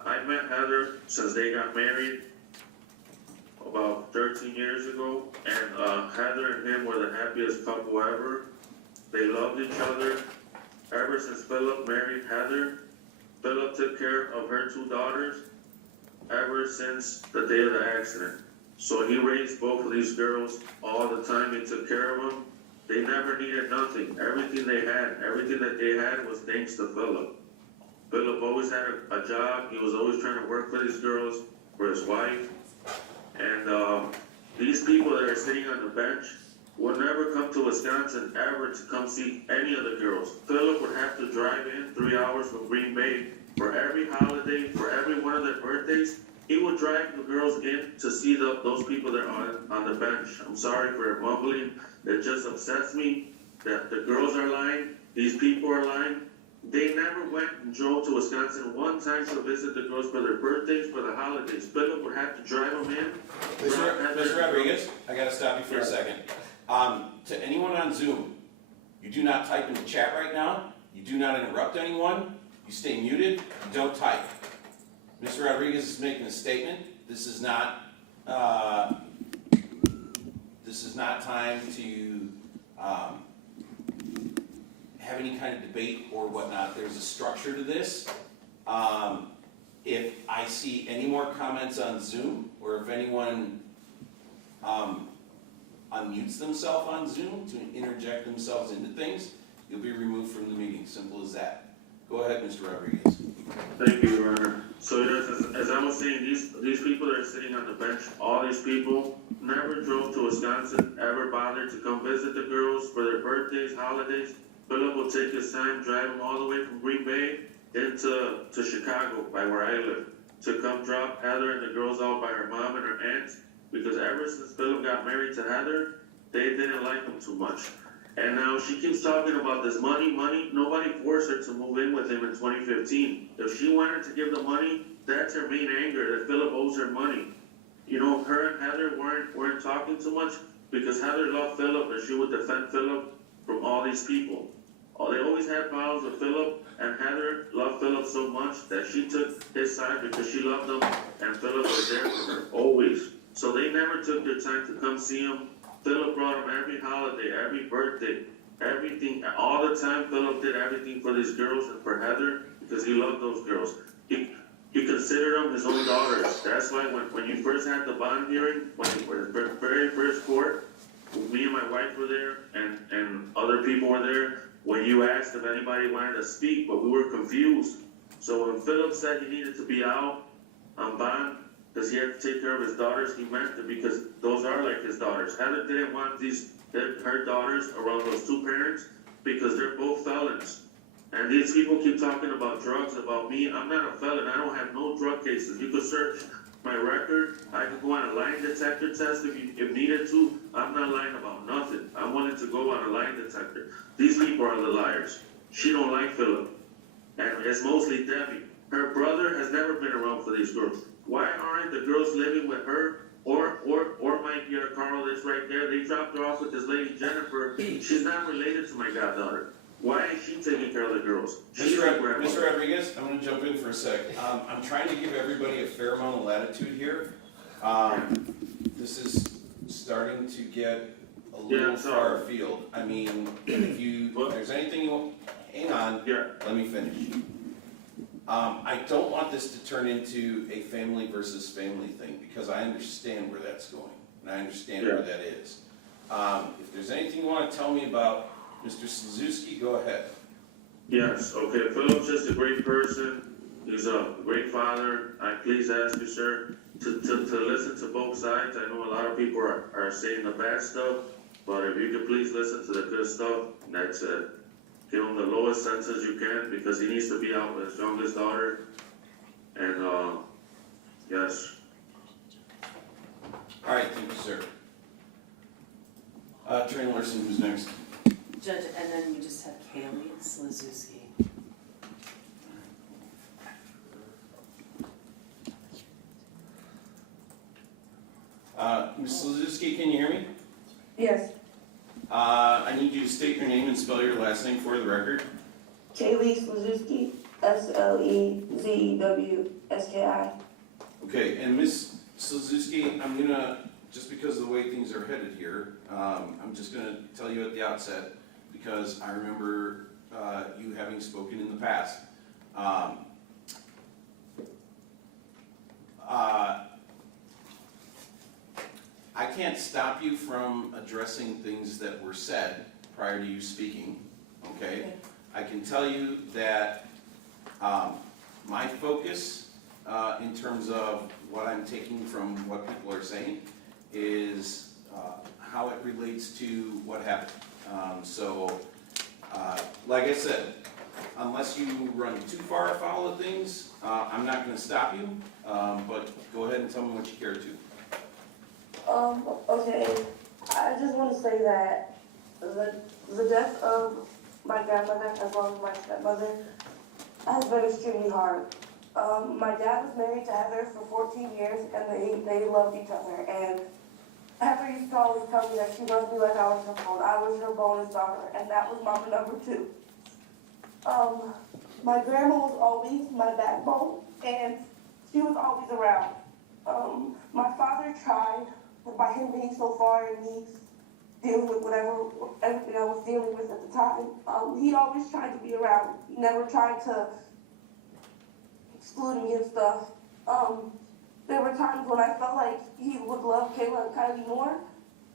I've met Heather since they got married about 13 years ago, and Heather and him were the happiest couple ever. They loved each other. Ever since Philip married Heather, Philip took care of her two daughters ever since the day of the accident. So he raised both of these girls all the time. He took care of them. They never needed nothing. Everything that they had was thanks to Philip. Philip always had a job. He was always trying to work for these girls, for his wife. And these people that are sitting on the bench would never come to Wisconsin ever to come see any of the girls. Philip would have to drive in 3 hours from Greenbay for every holiday, for every one of their birthdays. He would drive the girls in to see those people that are on the bench. I'm sorry for mumbling. It just upsets me that the girls are lying, these people are lying. They never went and drove to Wisconsin one time to visit the girls for their birthdays, for the holidays. Philip would have to drive them in. Mr. Rodriguez, I gotta stop you for a second. To anyone on Zoom, you do not type in the chat right now. You do not interrupt anyone. You stay muted. You don't type. Mr. Rodriguez is making a statement. This is not time to have any kind of debate or whatnot. There's a structure to this. If I see any more comments on Zoom, or if anyone unmutes themselves on Zoom to interject themselves into things, you'll be removed from the meeting. Simple as that. Go ahead, Mr. Rodriguez. Thank you, Your Honor. So yes, as I was saying, these people that are sitting on the bench, all these people never drove to Wisconsin, ever bothered to come visit the girls for their birthdays, holidays. Philip will take his time, drive them all the way from Green Bay into Chicago, by where I live, to come drop Heather and the girls out by her mom and her aunts, because ever since Philip got married to Heather, they didn't like him too much. And now she keeps talking about this money. Nobody forced her to move in with him in 2015. If she wanted to give the money, that's her main anger, that Philip owes her money. You know, her and Heather weren't talking too much because Heather loved Philip and she would defend Philip from all these people. They always had problems with Philip, and Heather loved Philip so much that she took his side because she loved him, and Philip was there for her, always. So they never took their time to come see him. Philip brought him every holiday, every birthday, everything. All the time Philip did everything for these girls and for Heather because he loved those girls. He considered them his own daughters. That's why when you first had the bond hearing, when you were the very first court, me and my wife were there and other people were there, when you asked if anybody wanted to speak, but we were confused. So when Philip said he needed to be out on bond, because he had to take care of his daughters, he meant it because those are like his daughters. Heather didn't want her daughters around those two parents because they're both felons. And these people keep talking about drugs, about me. I'm not a felon. I don't have no no drug cases. You could search my record. I could go on a lie detector test if needed to. I'm not lying about nothing. I'm willing to go on a lie detector. These people are the liars. She don't like Philip. And it's mostly Debbie. Her brother has never been around for these girls. Why aren't the girls living with her or Mikey or Carl that's right there? They dropped her off with this lady Jennifer. She's not related to my goddaughter. Why is she taking care of the girls? She's her grandmother. Mr. Rodriguez, I'm gonna jump in for a sec. I'm trying to give everybody a fair amount of latitude here. This is starting to get a little far afield. I mean, if there's anything you want, hang on, let me finish. I don't want this to turn into a family versus family thing, because I understand where that's going, and I understand where that is. If there's anything you want to tell me about Mr. Slezewski, go ahead. Yes, okay, Philip's just a great person. He's a great father. I please ask you, sir, to listen to both sides. I know a lot of people are saying the bad stuff, but if you could please listen to the good stuff, that's it. Give him the lowest sentence you can, because he needs to be out with his youngest daughter. And, yes. All right, thank you, sir. Attorney Larson, who's next? Judge, and then we just have Kaylee Slezewski. Ms. Slezewski, can you hear me? Yes, I need you to state your name and spell your last name for the record. Kaylee Slezewski, Slezewski. Okay, and Ms. Slezewski, I'm gonna, just because of the way things are headed here, I'm just gonna tell you at the outset, because I remember you having spoken in the past. I can't stop you from addressing things that were said prior to you speaking, okay? I can tell you that my focus in terms of what I'm taking from what people are saying is how it relates to what happened. Like I said, unless you run too far afoul of things, I'm not gonna stop you, but go ahead and tell me what you care to. Okay, I just want to say that the death of my grandmother as well as my stepmother has been extremely hard. My dad was married to Heather for 14 years and they loved each other, and Heather used to always tell me that she loved me like I was her own. I was her bonus daughter, and that was mama number 2. My grandma was always my backbone, and she was always around. My father tried, but by him being so far and me dealing with everything I was dealing with at the time, he always tried to be around. He never tried to exclude me and stuff. There were times when I felt like he would love Kayla and Kylie more,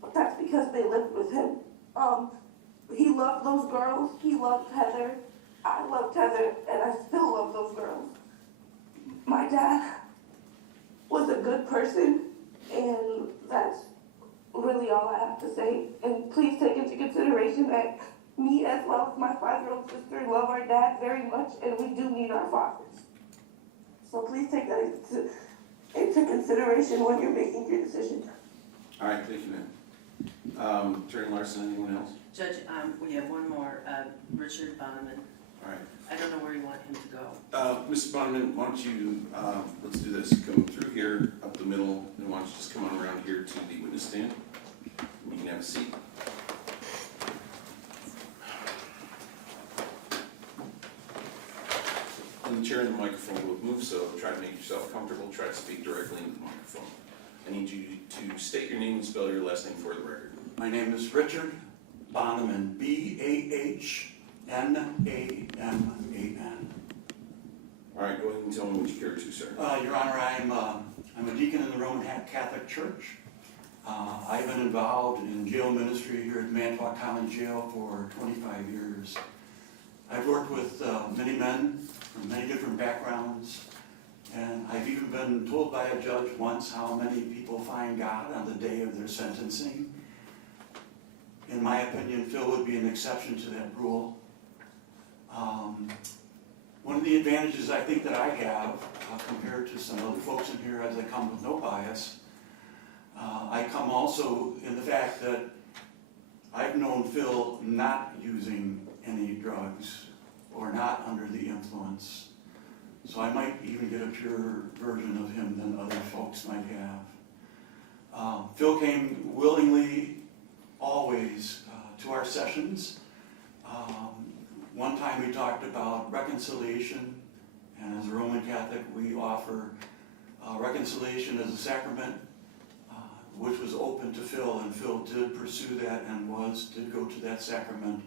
but that's because they lived with him. He loved those girls. He loved Heather. I loved Heather, and I still love those girls. My dad was a good person, and that's really all I have to say. And please take into consideration that me as well as my 5-year-old sister love our dad very much, and we do need our fathers. So please take that into consideration when you're making your decision. All right, thank you, ma'am. Attorney Larson, anyone else? Judge, we have one more, Richard Bonneman. All right. I don't know where you want him to go. Mr. Bonneman, why don't you, let's do this, come through here, up the middle, and why don't you just come on around here to the witness stand, and you can have a seat. And the chair and the microphone will move, so try to make yourself comfortable, try to speak directly into the microphone. I need you to state your name and spell your last name for the record. My name is Richard Bonneman, Bahnaman. All right, go ahead and tell me what you care to, sir. Your Honor, I'm a deacon in the Roman Catholic Church. I've been involved in jail ministry here at Manitowoc County Jail for 25 years. I've worked with many men from many different backgrounds, and I've even been told by a judge once how many people find God on the day of their sentencing. In my opinion, Phil would be an exception to that rule. One of the advantages I think that I have compared to some other folks in here, as I come with no bias. I come also in the fact that I've known Phil not using any drugs or not under the influence. So I might even get a purer version of him than other folks might have. Phil came willingly, always, to our sessions. One time we talked about reconciliation, and as a Roman Catholic, we offer reconciliation as a sacrament, which was open to Phil, and Phil did pursue that and did go to that sacrament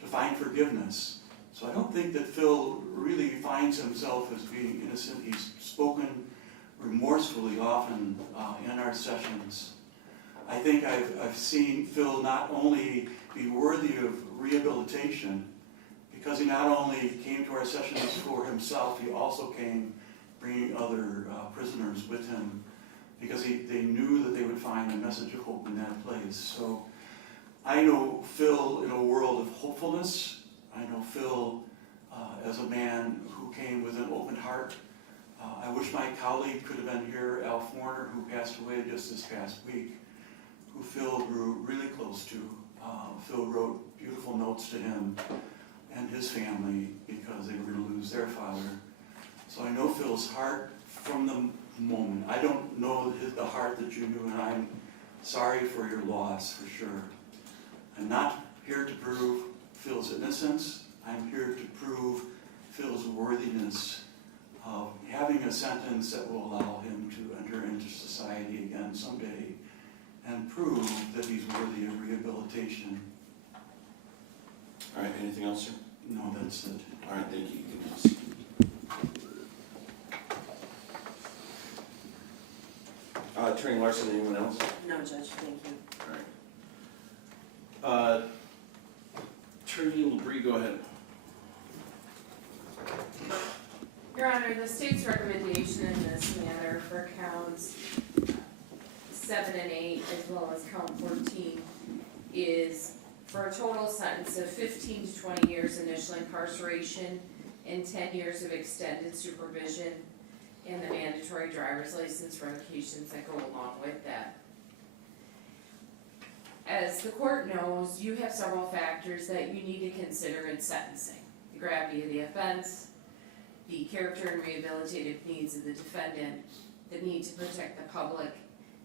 to find forgiveness. So I don't think that Phil really finds himself as being innocent. He's spoken remorsefully often in our sessions. I think I've seen Phil not only be worthy of rehabilitation, because he not only came to our sessions for himself, he also came bringing other prisoners with him, because they knew that they would find a message of hope in that place. So I know Phil in a world of hopefulness. I know Phil as a man who came with an open heart. I wish my colleague could have been here, Al Forner, who passed away just this past week, who Phil grew really close to. Phil wrote beautiful notes to him and his family because they were going to lose their father. So I know Phil's heart from the moment. I don't know the heart that you knew, and I'm sorry for your loss, for sure. I'm not here to prove Phil's innocence. I'm here to prove Phil's worthiness of having a sentence that will allow him to enter into society again someday and prove that he's worthy of rehabilitation. All right, anything else, sir? No, that's it. All right, thank you. You can proceed. Attorney Larson, anyone else? No, Judge, thank you. All right. Attorney LaBrie, go ahead. Your Honor, the state's recommendation in this matter for counts 7 and 8, as well as count 14, is for a total sentence of 15 to 20 years initial incarceration and 10 years of extended supervision, and the mandatory driver's license revocations that go along with that. As the court knows, you have several factors that you need to consider in sentencing: the gravity of the offense, the character and rehabilitative needs of the defendant, the need to protect the public,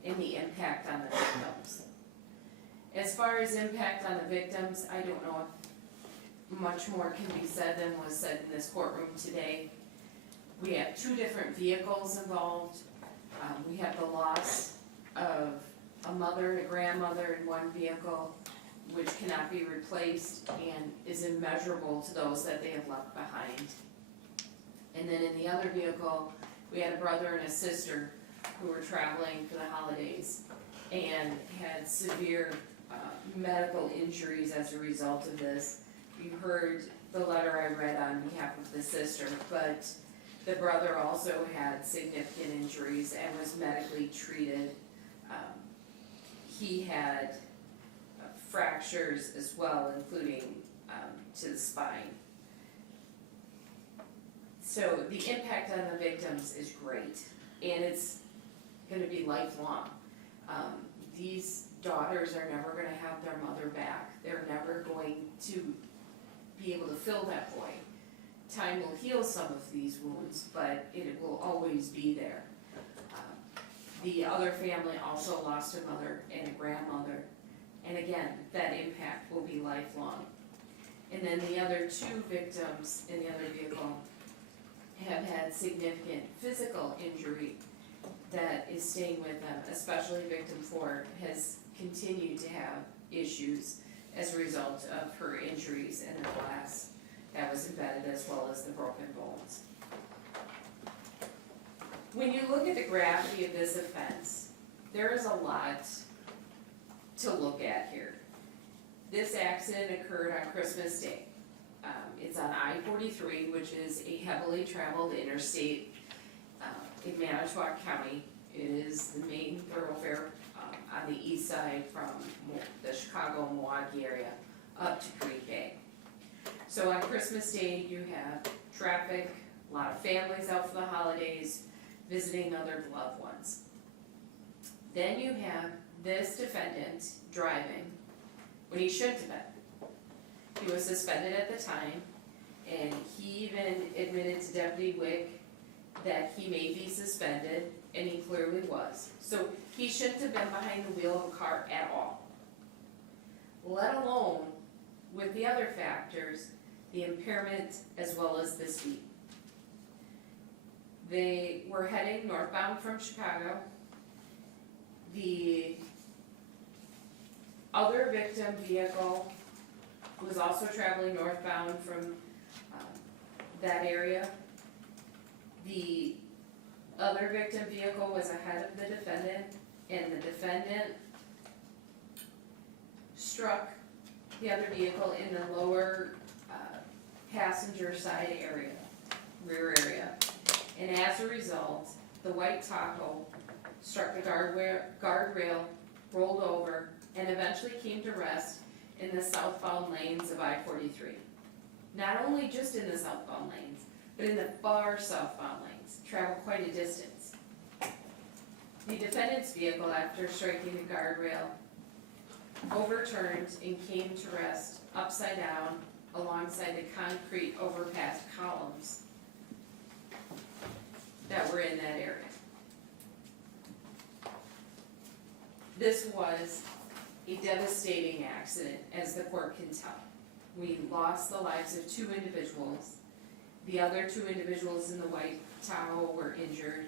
and the impact on the victims. As far as impact on the victims, I don't know if much more can be said than was said in this courtroom today. We have 2 different vehicles involved. We have the loss of a mother and a grandmother in one vehicle, which cannot be replaced and is immeasurable to those that they have left behind. And then in the other vehicle, we had a brother and a sister who were traveling for the holidays and had severe medical injuries as a result of this. You heard the letter I read on behalf of the sister, but the brother also had significant injuries and was medically treated. He had fractures as well, including to the spine. So the impact on the victims is great, and it's going to be lifelong. These daughters are never going to have their mother back. They're never going to be able to fill that void. Time will heal some of these wounds, but it will always be there. The other family also lost a mother and a grandmother, and again, that impact will be lifelong. And then the other 2 victims in the other vehicle have had significant physical injury that is staying with them, especially victim 4 has continued to have issues as a result of her injuries and the glass that was embedded, as well as the broken bones. When you look at the gravity of this offense, there is a lot to look at here. This accident occurred on Christmas Day. It's on I-43, which is a heavily traveled interstate in Manitowoc County. It is the main thoroughfare on the east side from the Chicago-Milwaukee area up to Greenbay. So on Christmas Day, you have traffic, a lot of families out for the holidays. visiting other loved ones. Then you have this defendant driving when he shouldn't have been. He was suspended at the time, and he even admitted to Deputy Wick that he may be suspended, and he clearly was. So he shouldn't have been behind the wheel of a car at all. Let alone with the other factors, the impairment as well as the speed. They were heading northbound from Chicago. The other victim vehicle was also traveling northbound from that area. The other victim vehicle was ahead of the defendant, and the defendant struck the other vehicle in the lower passenger side area, rear area. And as a result, the white Tahoe struck the guardrail, rolled over, and eventually came to rest in the southbound lanes of I-43. Not only just in the southbound lanes, but in the far southbound lanes, traveled quite a distance. The defendant's vehicle, after striking the guardrail, overturned and came to rest upside down alongside the concrete overpass columns that were in that area. This was a devastating accident, as the court can tell. We lost the lives of 2 individuals. The other 2 individuals in the white Tahoe were injured.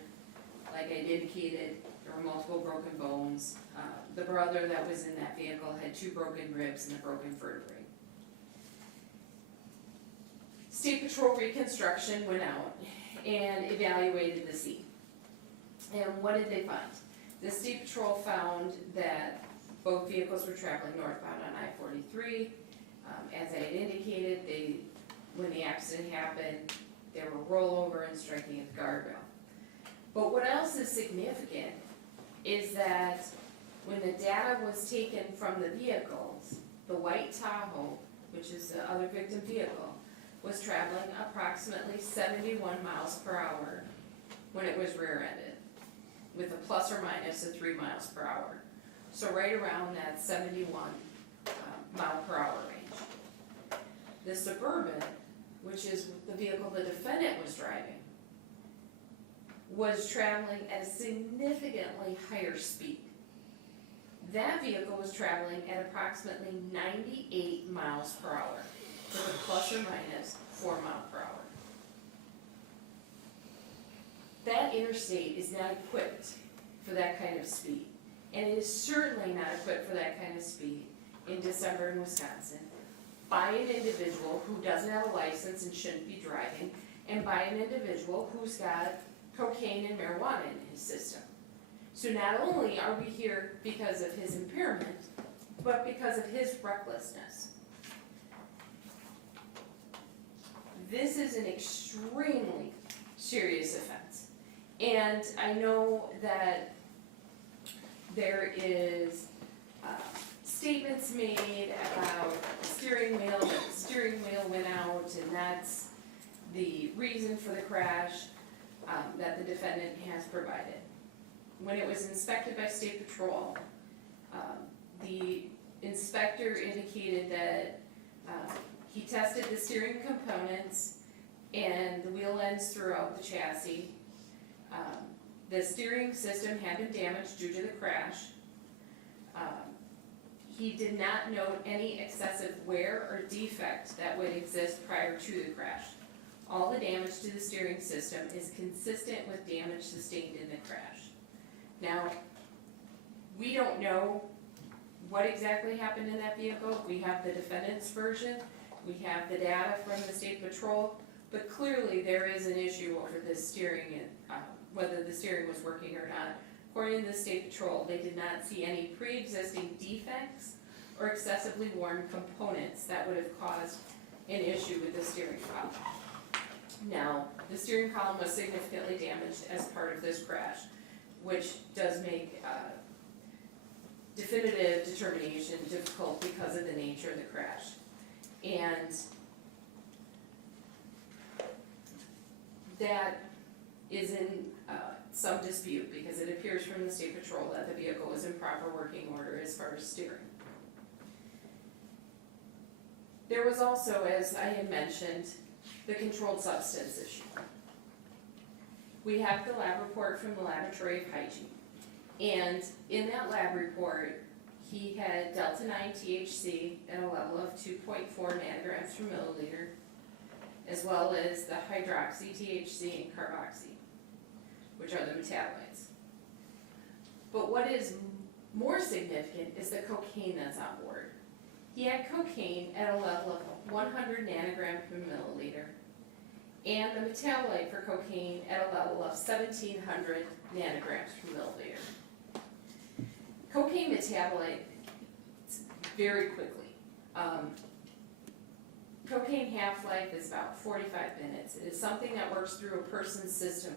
Like I indicated, there were multiple broken bones. The brother that was in that vehicle had 2 broken ribs and a broken vertebrae. State Patrol reconstruction went out and evaluated the scene. And what did they find? The State Patrol found that both vehicles were traveling northbound on I-43. As I had indicated, when the accident happened, they were rollover and striking at the guardrail. But what else is significant is that when the data was taken from the vehicles, the white Tahoe, which is the other victim vehicle, was traveling approximately 71 miles per hour when it was rear-ended, with a plus or minus of 3 miles per hour. So right around that 71 mile per hour range. The Suburban, which is the vehicle the defendant was driving, was traveling at a significantly higher speed. That vehicle was traveling at approximately 98 miles per hour, with a plus or minus 4 miles per hour. That interstate is not equipped for that kind of speed, and it is certainly not equipped for that kind of speed in December in Wisconsin by an individual who doesn't have a license and shouldn't be driving, and by an individual who's got cocaine and marijuana in his system. So not only are we here because of his impairment, but because of his recklessness. This is an extremely serious offense. And I know that there is statements made about the steering wheel, that the steering wheel went out, and that's the reason for the crash that the defendant has provided. When it was inspected by State Patrol, the inspector indicated that he tested the steering components and the wheel ends throughout the chassis. The steering system had been damaged due to the crash. He did not note any excessive wear or defect that would exist prior to the crash. All the damage to the steering system is consistent with damage sustained in the crash. Now, we don't know what exactly happened in that vehicle. We have the defendant's version, we have the data from the State Patrol, but clearly there is an issue over the steering and whether the steering was working or not. According to the State Patrol, they did not see any pre-existing defects or excessively worn components that would have caused an issue with the steering column. Now, the steering column was significantly damaged as part of this crash, which does make definitive determination difficult because of the nature of the crash. And that is in some dispute because it appears from the State Patrol that the vehicle was in proper working order as far as steering. There was also, as I had mentioned, the controlled substance issue. We have the lab report from the Laboratory of Hygiene, and in that lab report, he had delta-9 THC at a level of 2.4 nanograms per milliliter, as well as the hydroxy THC and carboxy, which are the metabolites. But what is more significant is the cocaine that's on board. He had cocaine at a level of 100 nanograms per milliliter, and the metabolite for cocaine at a level of 1,700 nanograms per milliliter. Cocaine metabolites very quickly. Cocaine half-life is about 45 minutes. It is something that works through a person's system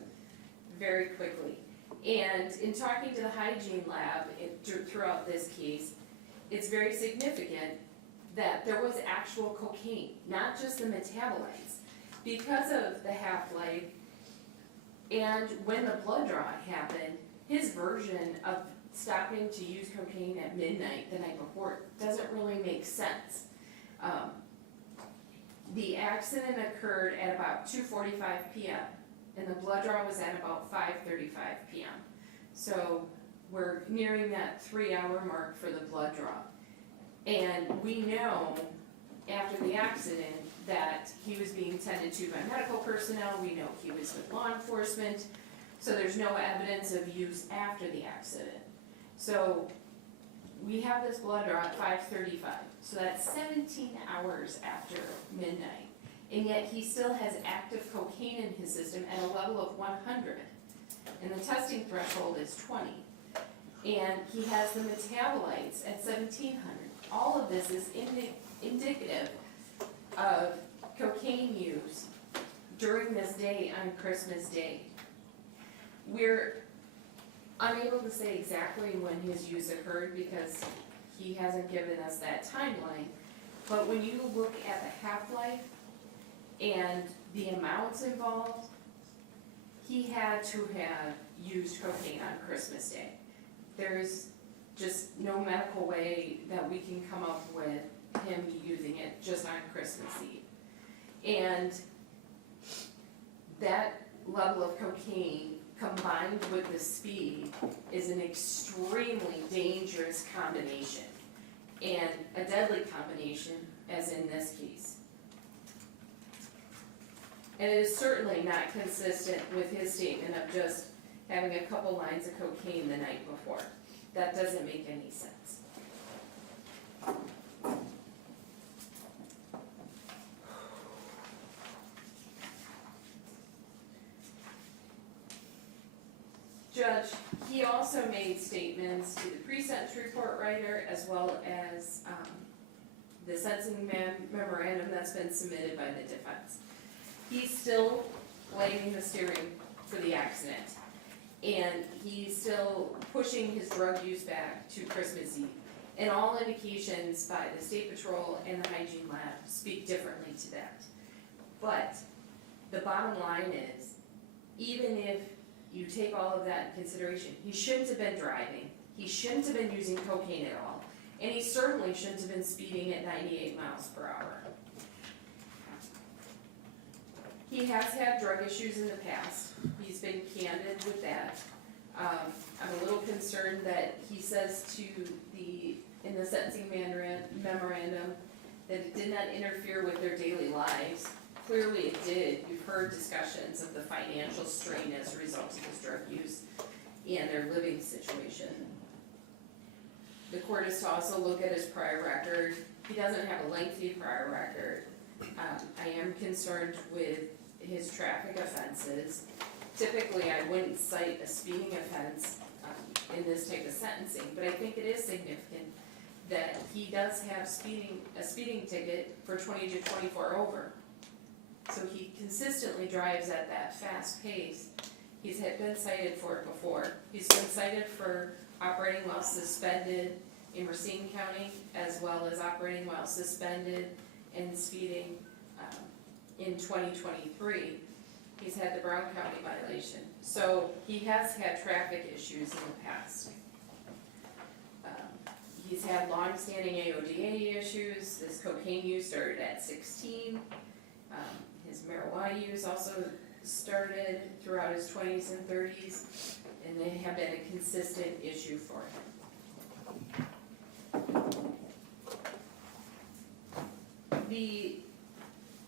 very quickly. And in talking to the hygiene lab throughout this case, it's very significant that there was actual cocaine, not just the metabolites. Because of the half-life and when the blood draw happened, his version of stopping to use cocaine at midnight the night before doesn't really make sense. The accident occurred at about 2:45 p.m. and the blood draw was at about 5:35 p.m. So we're nearing that 3-hour mark for the blood draw. And we know after the accident that he was being tended to by medical personnel. We know he was with law enforcement. So there's no evidence of use after the accident. So we have this blood draw at 5:35. So that's 17 hours after midnight. And yet he still has active cocaine in his system at a level of 100. And the testing threshold is 20. And he has the metabolites at 1,700. All of this is indicative of cocaine use during this day on Christmas Day. We're unable to say exactly when his use occurred because he hasn't given us that timeline. But when you look at the half-life and the amounts involved, he had to have used cocaine on Christmas Day. There's just no medical way that we can come up with him using it just on Christmas Eve. And that level of cocaine combined with the speed is an extremely dangerous combination and a deadly combination, as in this case. And it is certainly not consistent with his statement of just having a couple lines of cocaine the night before. That doesn't make any sense. Judge, he also made statements to the pre-sentence report writer as well as the sentencing memorandum that's been submitted by the defense. He's still blaming the steering for the accident, and he's still pushing his drug use back to Christmas Eve. And all indications by the State Patrol and the hygiene lab speak differently to that. But the bottom line is, even if you take all of that in consideration, he shouldn't have been driving, he shouldn't have been using cocaine at all, and he certainly shouldn't have been speeding at 98 miles per hour. He has had drug issues in the past. He's been candid with that. I'm a little concerned that he says in the sentencing memorandum that it did not interfere with their daily lives. Clearly it did. You've heard discussions of the financial strain as a result of his drug use and their living situation. The court is to also look at his prior record. He doesn't have a lengthy prior record. I am concerned with his traffic offenses. Typically, I wouldn't cite a speeding offense in this type of sentencing, but I think it is significant that he does have a speeding ticket for 20 to 24 over. So he consistently drives at that fast pace. He's been cited for it before. He's been cited for operating while suspended in Racine County, as well as operating while suspended and speeding in 2023. he's had the Brown County violation. So he has had traffic issues in the past. He's had long-standing AODA issues. This cocaine use started at 16. His marijuana use also started throughout his 20s and 30s, and they have been a consistent issue for him. The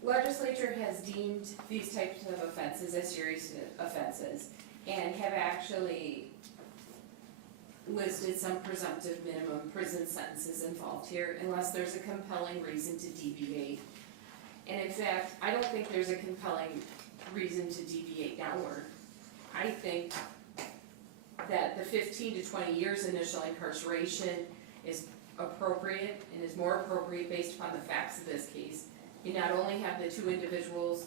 legislature has deemed these types of offenses as serious offenses and have actually listed some presumptive minimum prison sentences involved here unless there's a compelling reason to deviate. And in fact, I don't think there's a compelling reason to deviate downward. I think that the 15 to 20 years initial incarceration is appropriate and is more appropriate based upon the facts of this case. You not only have the two individuals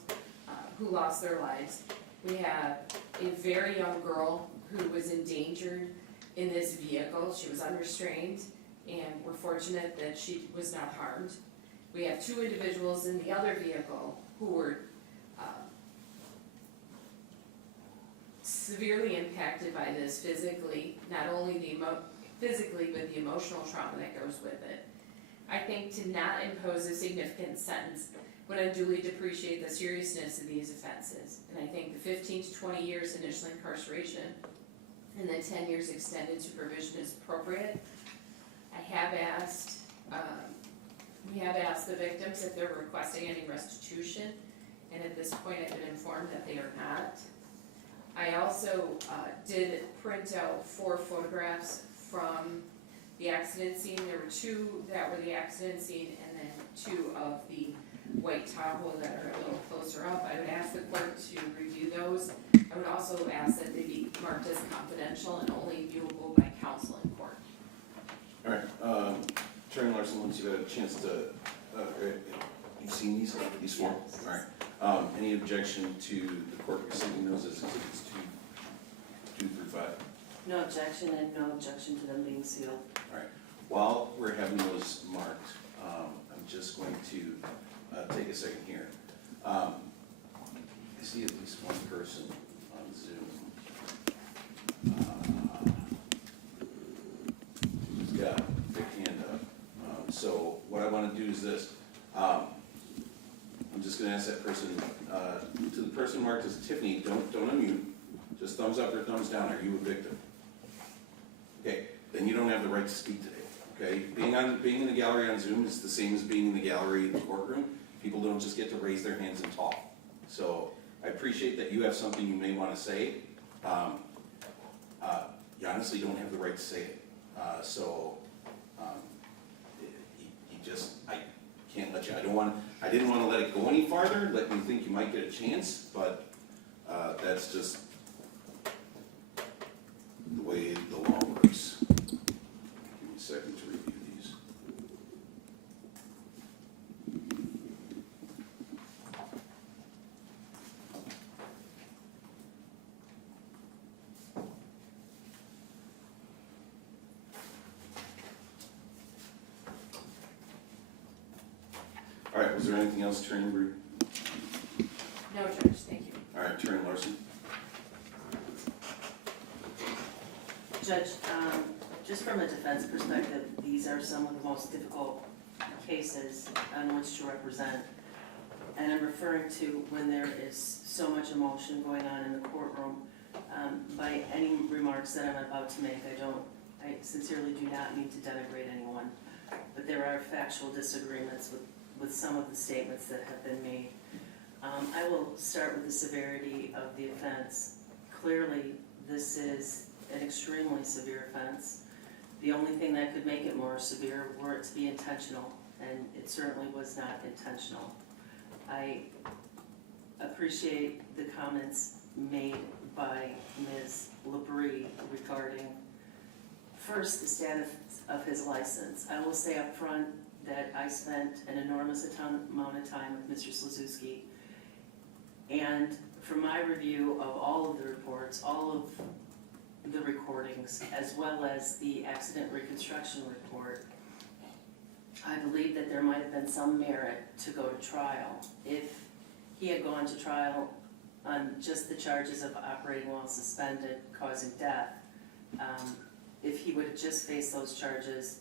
who lost their lives, we have a very young girl who was endangered in this vehicle. She was unrestrained, and we're fortunate that she was not harmed. We have two individuals in the other vehicle who were severely impacted by this physically, not only physically, but the emotional trauma that goes with it. I think to not impose a significant sentence would unduly depreciate the seriousness of these offenses. And I think the 15 to 20 years initial incarceration and the 10 years extended supervision is appropriate. I have asked, we have asked the victims if they're requesting any restitution, and at this point I've been informed that they are not. I also did print out 4 photographs from the accident scene. There were 2 that were the accident scene, and then 2 of the white Tahoe that are a little closer up. I would ask the clerk to review those. I would also ask that they be marked as confidential and only viewable by counsel in court. All right, Attorney Larson, once you've had a chance to, you've seen these 4? Yes. All right. Any objection to the court receiving those as exhibits 2 through 5? No objection, and no objection to them being sealed. All right. While we're having those marked, I'm just going to take a second here. I see at least one person on Zoom. Who's got their hand up. So what I want to do is this. I'm just going to ask that person, to the person marked as Tiffany, don't unmute. Just thumbs up or thumbs down. Are you a victim? Okay, then you don't have the right to speak today. Okay, being in the gallery on Zoom is the same as being in the gallery in the courtroom. People don't just get to raise their hands and talk. So I appreciate that you have something you may want to say. You honestly don't have the right to say it. I can't let you. I didn't want to let it go any farther. Let me think you might get a chance, but that's just the way the law works. Give me a second to review these. All right, was there anything else, Attorney Brew? No, Judge, thank you. All right, Attorney Larson. Judge, just from a defense perspective, these are some of the most difficult cases on which to represent. And I'm referring to when there is so much emotion going on in the courtroom. By any remarks that I'm about to make, I sincerely do not mean to denigrate anyone, but there are factual disagreements with some of the statements that have been made. I will start with the severity of the offense. Clearly, this is an extremely severe offense. The only thing that could make it more severe were it to be intentional, and it certainly was not intentional. I appreciate the comments made by Ms. LaBrie regarding, first, the status of his license. I will say up front that I spent an enormous amount of time with Mr. Slezewski, and from my review of all of the reports, all of the recordings, as well as the accident reconstruction report, I believe that there might have been some merit to go to trial. If he had gone to trial on just the charges of operating while suspended, causing death, if he would have just faced those charges,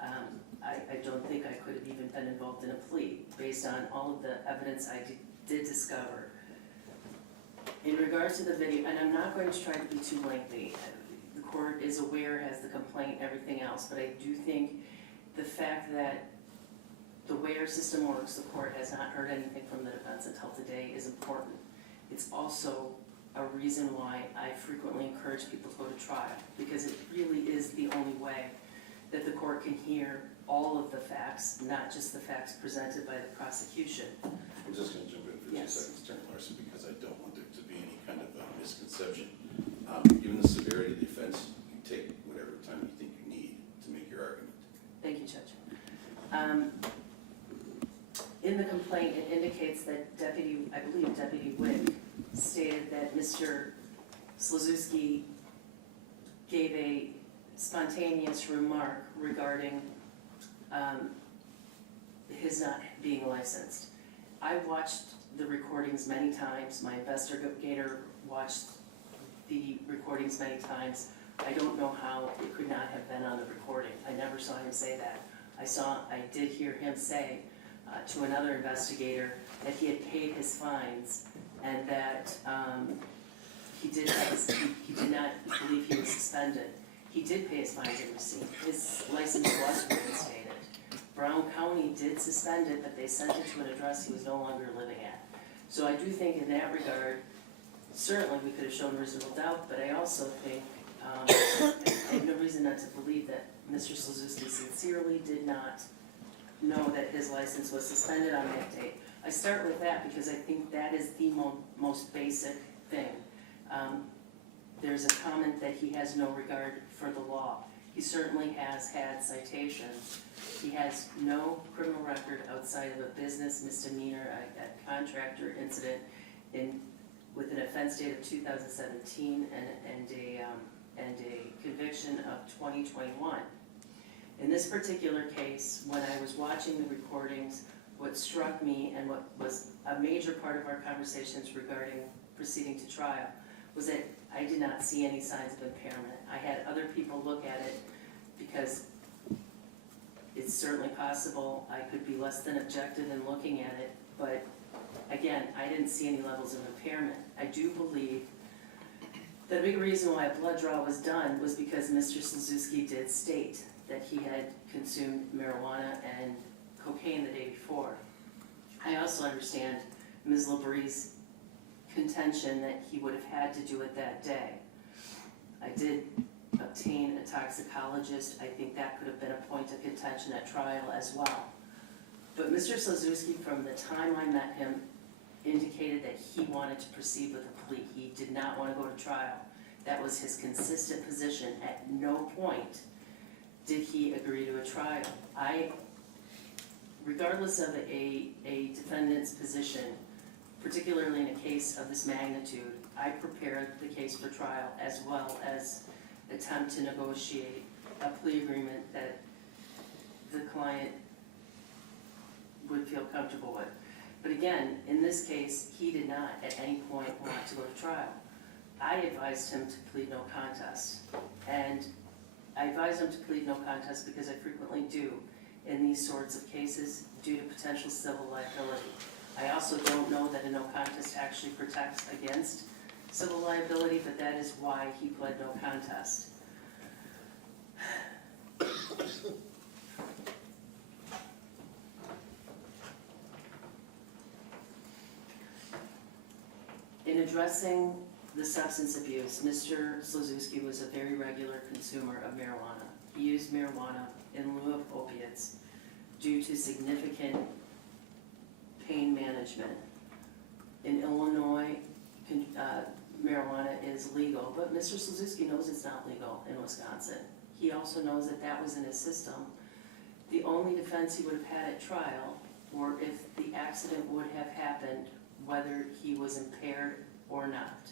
I don't think I could have even been involved in a plea, based on all of the evidence I did discover. In regards to the video, and I'm not going to try to be too lengthy, the court is aware, has the complaint, everything else, but I do think the fact that the way our system works, the court has not heard anything from the defense until today is important. It's also a reason why I frequently encourage people to go to trial, because it really is the only way that the court can hear all of the facts, not just the facts presented by the prosecution. I'm just gonna jump in for 2 Yes. seconds, Attorney Larson, because I don't want there to be any kind of misconception. Given the severity of the offense, you take whatever time you think you need to make your argument. Thank you, Judge. In the complaint, it indicates that I believe Deputy Wick stated that Mr. Slezewski gave a spontaneous remark regarding his not being licensed. I watched the recordings many times. My investigator watched the recordings many times. I don't know how it could not have been on the recording. I never saw him say that. I did hear him say to another investigator that he had paid his fines and that he did not believe he was suspended. He did pay his fines and receipt. His license was reinstated. Brown County did suspend it, but they sent it to an address he was no longer living at. So I do think in that regard, certainly we could have shown reasonable doubt, but I also think I have no reason not to believe that Mr. Slezewski sincerely did not know that his license was suspended on that date. I start with that because I think that is the most basic thing. There's a comment that he has no regard for the law. He certainly has had citations. He has no criminal record outside of a business misdemeanor, a contractor incident with an offense date of 2017 and a conviction of 2021. In this particular case, when I was watching the recordings, what struck me and what was a major part of our conversations regarding proceeding to trial was that I did not see any signs of impairment. I had other people look at it because it's certainly possible I could be less than objective in looking at it, but again, I didn't see any levels of impairment. I do believe the big reason why a blood draw was done was because Mr. Slezewski did state that he had consumed marijuana and cocaine the day before. I also understand Ms. LaBrie's contention that he would have had to do it that day. I did obtain a toxicologist. I think that could have been a point of contention at trial as well. But Mr. Slezewski, from the time I met him, indicated that he wanted to proceed with a plea. He did not want to go to trial. That was his consistent position. At no point did he agree to a trial. Regardless of a defendant's position, particularly in a case of this magnitude, I prepared the case for trial as well as attempt to negotiate a plea agreement that the client would feel comfortable with. But again, in this case, he did not at any point want to go to trial. I advised him to plead no contest. And I advised him to plead no contest because I frequently do in these sorts of cases due to potential civil liability. I also don't know that a no contest actually protects against civil liability, but that is why he pled no contest. In addressing the substance abuse, Mr. Slezewski was a very regular consumer of marijuana. He used marijuana in lieu of opiates due to significant pain management. In Illinois, marijuana is legal, but Mr. Slezewski knows it's not legal in Wisconsin. He also knows that that was in his system. The only defense he would have had at trial, or if the accident would have happened, whether he was impaired or not.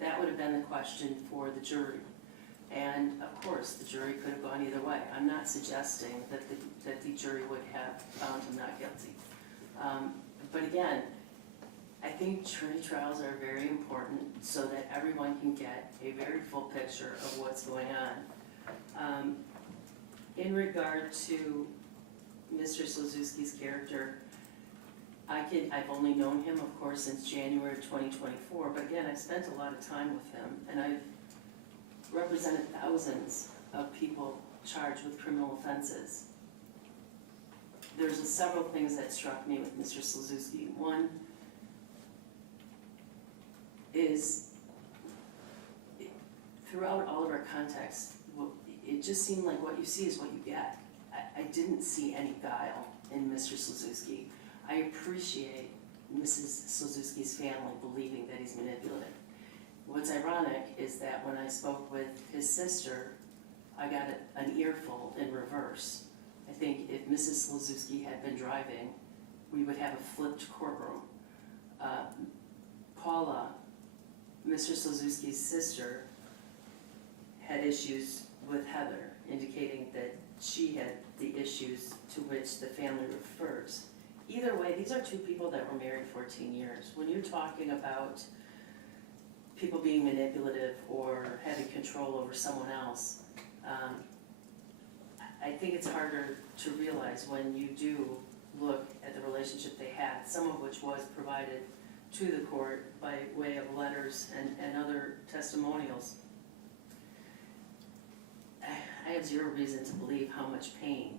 That would have been the question for the jury. And of course, the jury could have gone either way. I'm not suggesting that the jury would have found him not guilty. But again, I think jury trials are very important so that everyone can get a very full picture of what's going on. In regard to Mr. Slezewski's character, I've only known him, of course, since January of 2024, but again, I've spent a lot of time with him, and I've represented thousands of people charged with criminal offenses. There's several things that struck me with Mr. Slezewski. One is, throughout all of our context, it just seemed like what you see is what you get. I didn't see any guile in Mr. Slezewski. I appreciate Mrs. Slezewski's family believing that he's manipulative. What's ironic is that when I spoke with his sister, I got an earful in reverse. I think if Mrs. Slezewski had been driving, we would have a flipped courtroom. Paula, Mr. Slezewski's sister, had issues with Heather, indicating that she had the issues to which the family refers. Either way, these are two people that were married 14 years. When you're talking about people being manipulative or having control over someone else, I think it's harder to realize when you do look at the relationship they had, some of which was provided to the court by way of letters and other testimonials. I have zero reason to believe how much pain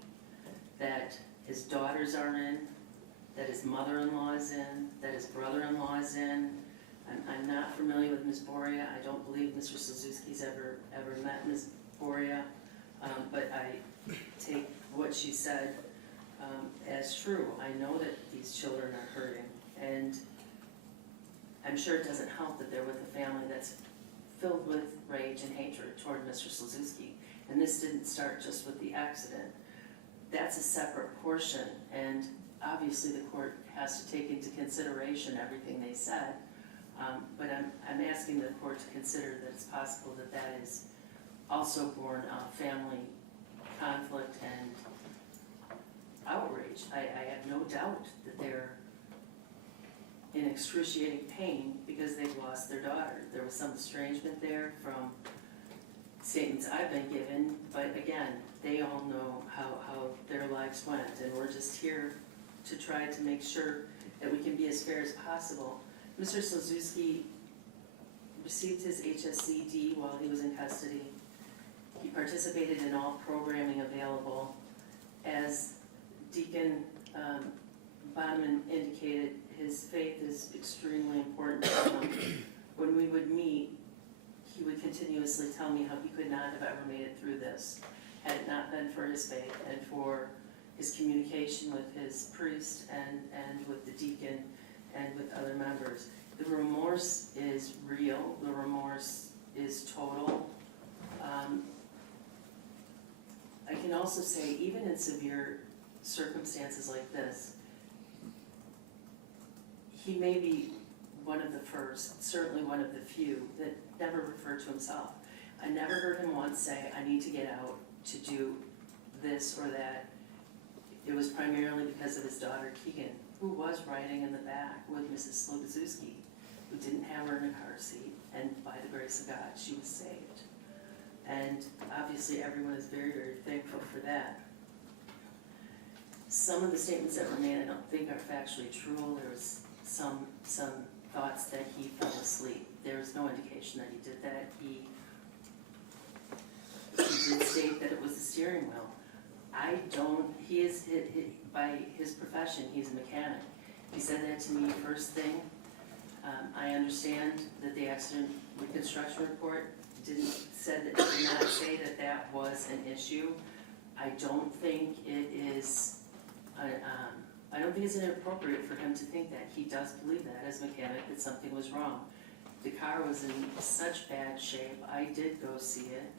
that his daughters are in, that his mother-in-law is in, that his brother-in-law is in. I'm not familiar with Ms. Boria. I don't believe Mr. Slezewski's ever met Ms. Boria, but I take what she said as true. I know that these children are hurting, and I'm sure it doesn't help that they're with a family that's filled with rage and hatred toward Mr. Slezewski. And this didn't start just with the accident. That's a separate portion, and obviously the court has to take into consideration everything they said. But I'm asking the court to consider that it's possible that that is also born of family conflict and outrage. I have no doubt that they're in excruciating pain because they've lost their daughter. There was some estrangement there from statements I've been given, but again, they all know how their lives went, and we're just here to try to make sure that we can be as fair as possible. Mr. Slezewski received his HSCD while he was in custody. He participated in all programming available. As Deacon Bonman indicated, his faith is extremely important to him. When we would meet, he would continuously tell me how he could not have ever made it through this had it not been for his faith and for his communication with his priest and with the deacon and with other members. The remorse is real, the remorse is total. I can also say, even in severe circumstances like this, he may be one of the first, certainly one of the few, that never referred to himself. I never heard him once say, I need to get out to do this or that. It was primarily because of his daughter Keegan, who was riding in the back with Mrs. Slezewski, who didn't have her in a car seat, and by the grace of God, she was saved. And obviously everyone is very, very thankful for that. Some of the statements that were made I don't think are factually true. There was some thoughts that he fell asleep. There was no indication that he did that. He did state that it was the steering wheel. By his profession, he's a mechanic. He said that to me first thing. I understand that the accident reconstruction report did not say that that was an issue. I don't think it is, I don't think it's inappropriate for him to think that. He does believe that as a mechanic, that something was wrong. The car was in such bad shape. I did go see it,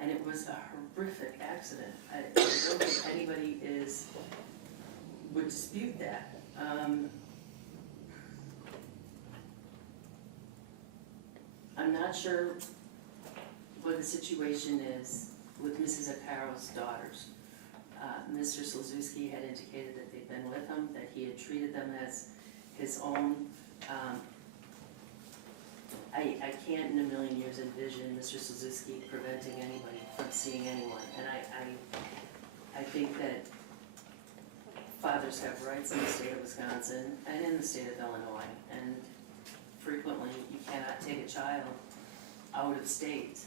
and it was a horrific accident. I don't think anybody would dispute that. I'm not sure what the situation is with Mrs. Arcaro's daughters. Mr. Slezewski had indicated that they'd been with him, that he had treated them as his own I can't in a million years envision Mr. Slezewski preventing anybody from seeing anyone. And I think that fathers have rights in the state of Wisconsin and in the state of Illinois. And frequently, you cannot take a child out of state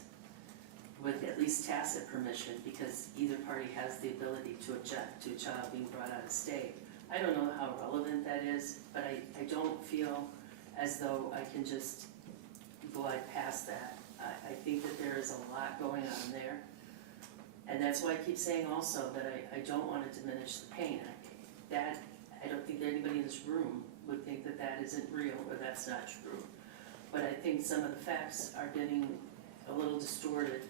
with at least tacit permission, because either party has the ability to object to a child being brought out of state. I don't know how relevant that is, but I don't feel as though I can just glide past that. I think that there is a lot going on there. And that's why I keep saying also that I don't want to diminish the pain. I don't think anybody in this room would think that that isn't real or that's not true. But I think some of the facts are getting a little distorted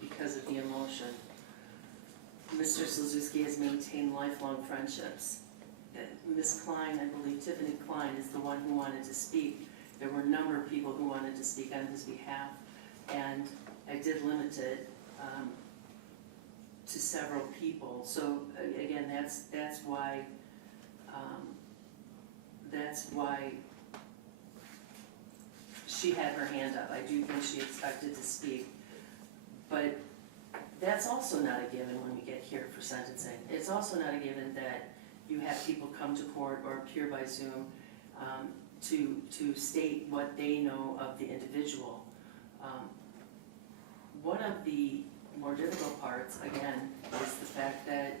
because of the emotion. Mr. Slezewski has maintained lifelong friendships. Ms. Klein, I believe Tiffany Klein, is the one who wanted to speak. There were a number of people who wanted to speak on his behalf, and I did limit it to several people. So again, that's why she had her hand up. I do think she expected to speak, but that's also not a given when we get here for sentencing. It's also not a given that you have people come to court or appear by Zoom to state what they know of the individual. One of the more difficult parts, again, is the fact that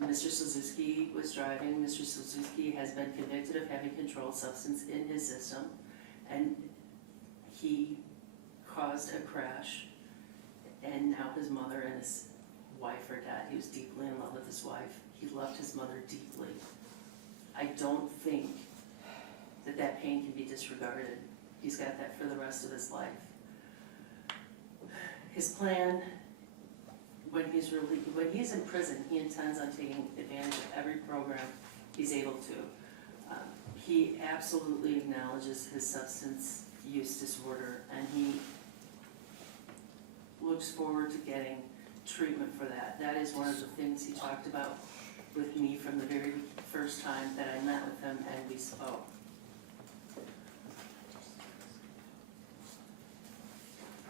Mr. Slezewski was driving. Mr. Slezewski has been convicted of having controlled substance in his system, and he caused a crash, and now his mother and his wife are dead. He was deeply in love with his wife. He loved his mother deeply. I don't think that pain can be disregarded. He's got that for the rest of his life. His plan, when he's in prison, he intends on taking advantage of every program he's able to. He absolutely acknowledges his substance use disorder, and he looks forward to getting treatment for that. That is one of the things he talked about with me from the very first time that I met with him and we spoke.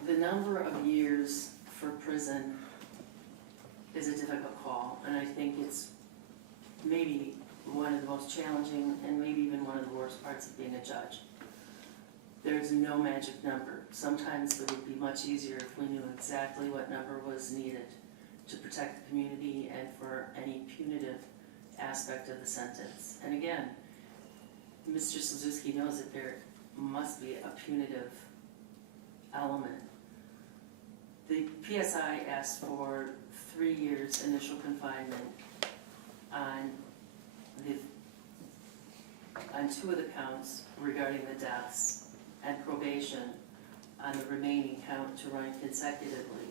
The number of years for prison is a difficult call, and I think it's maybe one of the most challenging and maybe even one of the worst parts of being a judge. There's no magic number. Sometimes it would be much easier if we knew exactly what number was needed to protect the community and for any punitive aspect of the sentence. And again, Mr. Slezewski knows that there must be a punitive element. The PSI asked for 3 years initial confinement on 2 of the counts regarding the deaths, and probation on the remaining count to run consecutively.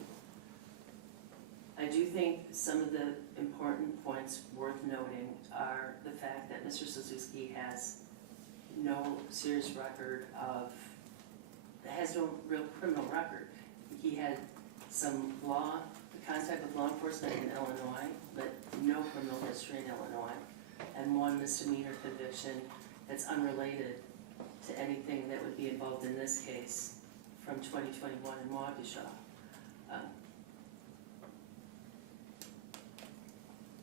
I do think some of the important points worth noting are the fact that Mr. Slezewski has no serious record has no real criminal record. He had some contact with law enforcement in Illinois, but no criminal history in Illinois, and 1 misdemeanor conviction that's unrelated to anything that would be involved in this case from 2021 in Waukesha.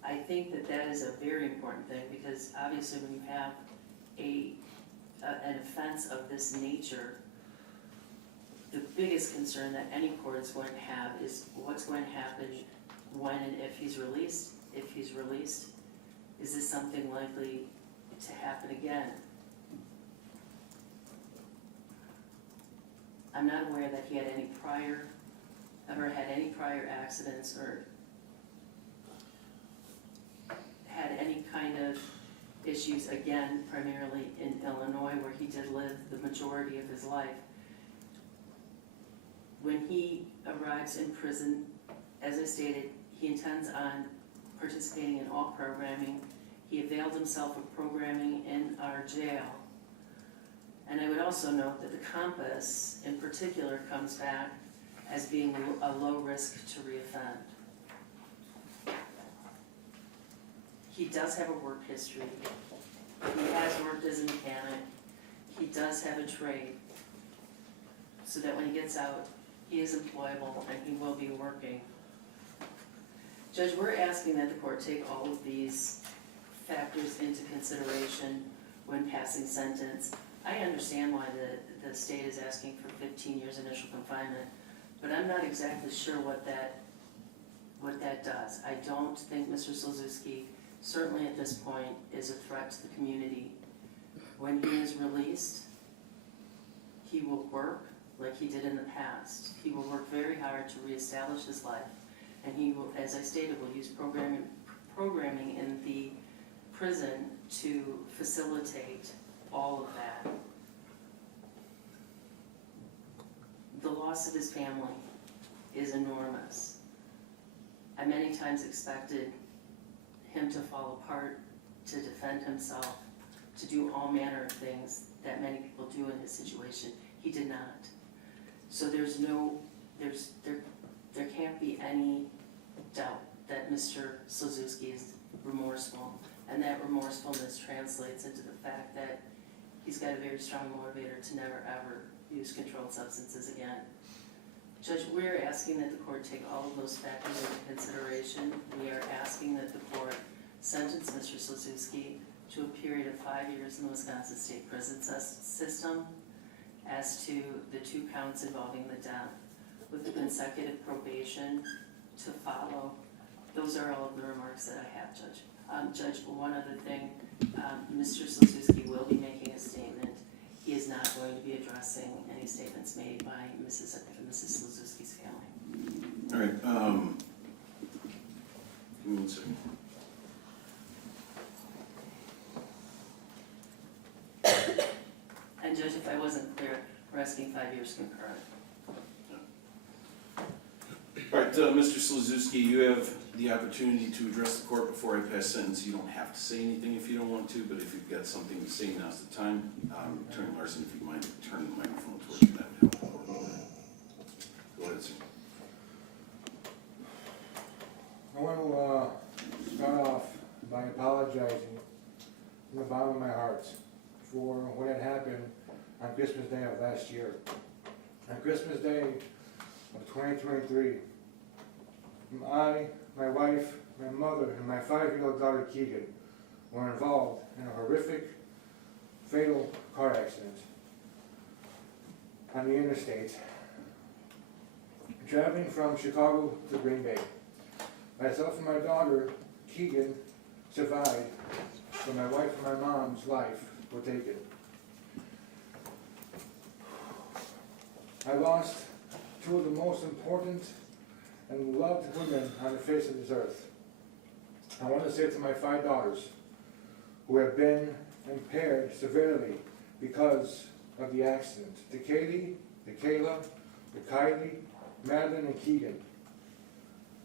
I think that is a very important thing, because obviously when you have an offense of this nature, the biggest concern that any court is going to have is what's going to happen when and if he's released. If he's released, is this something likely to happen again? I'm not aware that he had ever had any prior accidents or had any kind of issues, again, primarily in Illinois, where he did live the majority of his life. When he arrives in prison, as I stated, he intends on participating in all programming. He availed himself of programming in our jail. And I would also note that the compass, in particular, comes back as being a low risk to reoffend. He does have a work history. He has worked as a mechanic. he does have a trade, so that when he gets out, he is employable and he will be working. Judge, we're asking that the court take all of these factors into consideration when passing sentence. I understand why the state is asking for 15 years initial confinement, but I'm not exactly sure what that does. I don't think Mr. Slezewski, certainly at this point, is a threat to the community. When he is released, he will work like he did in the past. He will work very hard to reestablish his life, and he will, as I stated, will use programming in the prison to facilitate all of that. The loss of his family is enormous. I many times expected him to fall apart, to defend himself, to do all manner of things that many people do in his situation. He did not. So there can't be any doubt that Mr. Slezewski is remorseful, and that remorsefulness translates into the fact that he's got a very strong motivator to never ever use controlled substances again. Judge, we're asking that the court take all of those factors into consideration. We are asking that the court sentence Mr. Slezewski to a period of 5 years in the Wisconsin State Prison System as to the 2 counts involving the death, with the consecutive probation to follow. Those are all of the remarks that I have, Judge. Judge, one other thing, Mr. Slezewski will be making a statement. He is not going to be addressing any statements made by Mrs. Slezewski's family. All right, give me 1 second. And Judge, if I wasn't clear, we're asking 5 years concurrent. All right, Mr. Slezewski, you have the opportunity to address the court before I pass sentence. You don't have to say anything if you don't want to, but if you've got something to say, now's the time. Attorney Larson, if you mind, turn the microphone towards you, that would help. Go ahead, sir. I want to start off by apologizing from the bottom of my heart for what had happened on Christmas Day of last year. On Christmas Day of 2023, I, my wife, my mother, and my 5-year-old daughter Keegan were involved in a horrific, fatal car accident on the Interstate, traveling from Chicago to Greenbay. Myself and my daughter Keegan survived, but my wife and my mom's life were taken. I lost 2 of the most important and loved women on the face of this earth. I want to say to my 5 daughters, who have been impaired severely because of the accident, to Kaylee, to Kayla, to Kylie, Madeline, and Keegan,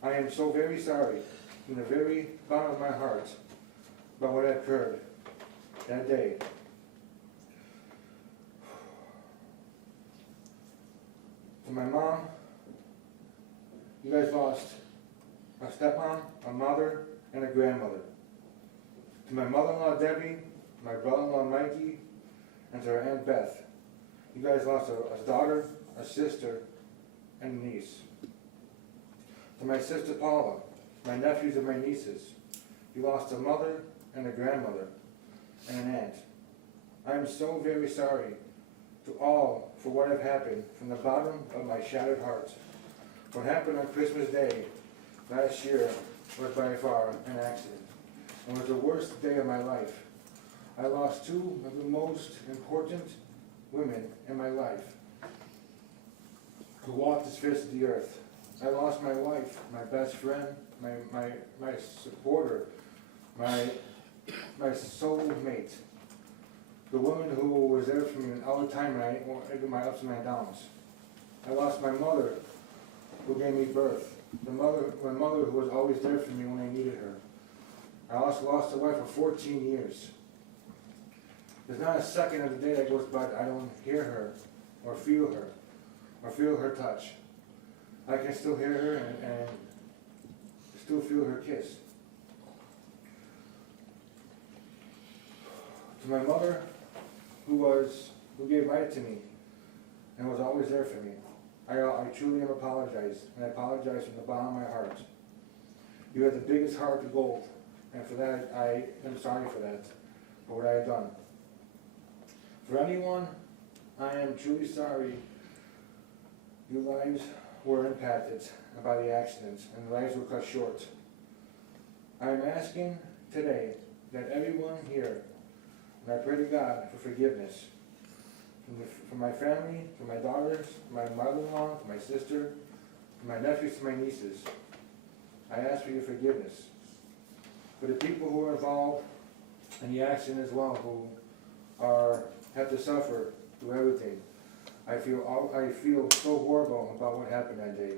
I am so very sorry from the very bottom of my heart about what occurred that day. To my mom, you guys lost a stepmom, a mother, and a grandmother. To my mother-in-law Debbie, my brother-in-law Mikey, and to our Aunt Beth, you guys lost a daughter, a sister, and a niece. To my sister Paula, my nephews and my nieces, you lost a mother and a grandmother and an aunt. I am so very sorry to all for what have happened from the bottom of my shattered heart. What happened on Christmas Day last year was by far an accident, and was the worst day of my life. I lost 2 of the most important women in my life who walked this face of the earth. I lost my wife, my best friend, my supporter, my soulmate, the woman who was there for me all the time when I did my ups and my downs. I lost my mother, who gave me birth, my mother who was always there for me when I needed her. I also lost a wife of 14 years. There's not a second of the day that goes by that I don't hear her, or feel her touch. I can still hear her and still feel her kiss. To my mother, who was who gave life to me and was always there for me. I truly am apologize, and I apologize from the bottom of my heart. You had the biggest heart of gold, and for that, I am sorry for that, for what I have done. For anyone, I am truly sorry your lives were impacted by the accident, and lives were cut short. I am asking today that everyone here, and I pray to God for forgiveness, from my family, from my daughters, from my mother-in-law, from my sister, from my nephews to my nieces. I ask for your forgiveness. For the people who are involved in the accident as well, who have to suffer through everything, I feel so horrible about what happened that day.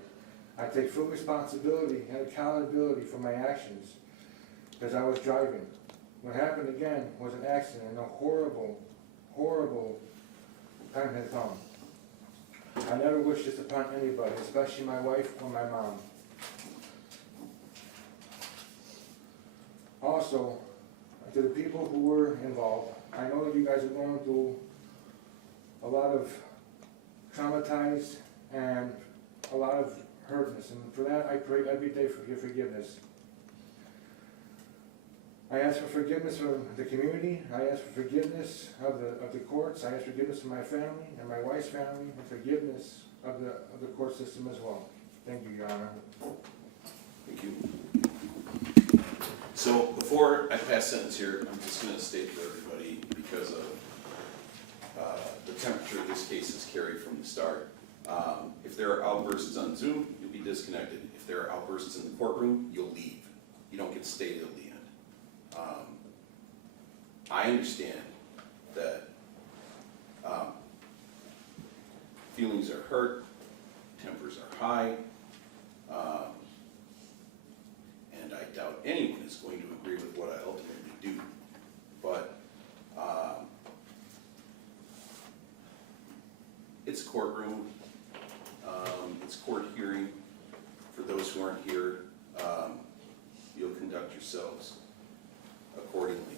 I take full responsibility and accountability for my actions because I was driving. What happened again was an accident, and a horrible, horrible time has come. I never wish this upon anybody, especially my wife or my mom. Also, to the people who were involved, I know that you guys are going through a lot of traumatized and a lot of hurtness, and for that I pray every day for your forgiveness. I ask for forgiveness from the community. I ask for forgiveness of the courts. I ask forgiveness from my family and my wife's family, and forgiveness of the court system as well. Thank you, Your Honor. Thank you. So before I pass sentence here, I'm just going to state for everybody, because of the temperature this case has carried from the start, if there are outbursts on Zoom, you'll be disconnected. If there are outbursts in the courtroom, you'll leave. You don't get to stay till the end. I understand that feelings are hurt, tempers are high, and I doubt anyone is going to agree with what I ultimately do. But it's a courtroom, it's court hearing. For those who aren't here, you'll conduct yourselves accordingly.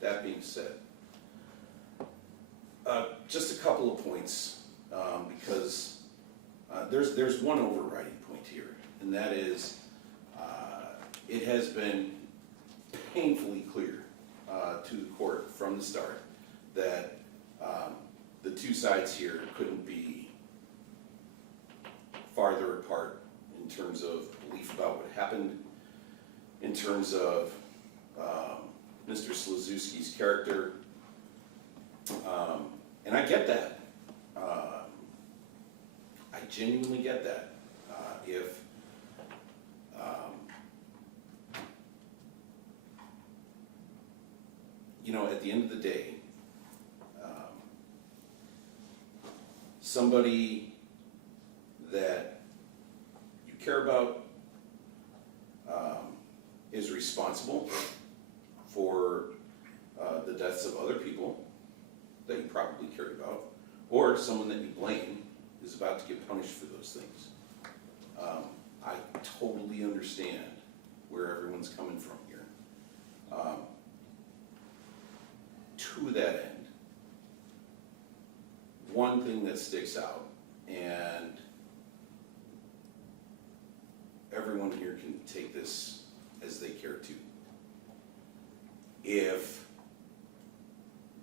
That being said, just a couple of points, because there's one overriding point here, and that is it has been painfully clear to the court from the start that the two sides here couldn't be farther apart in terms of belief about what happened, in terms of Mr. Slezewski's character, and I get that. I genuinely get that. If you know, at the end of the day, somebody that you care about is responsible for the deaths of other people that you probably cared about, or someone that you blame is about to get punished for those things. I totally understand where everyone's coming from here. To that end, one thing that sticks out, and everyone here can take this as they care to. If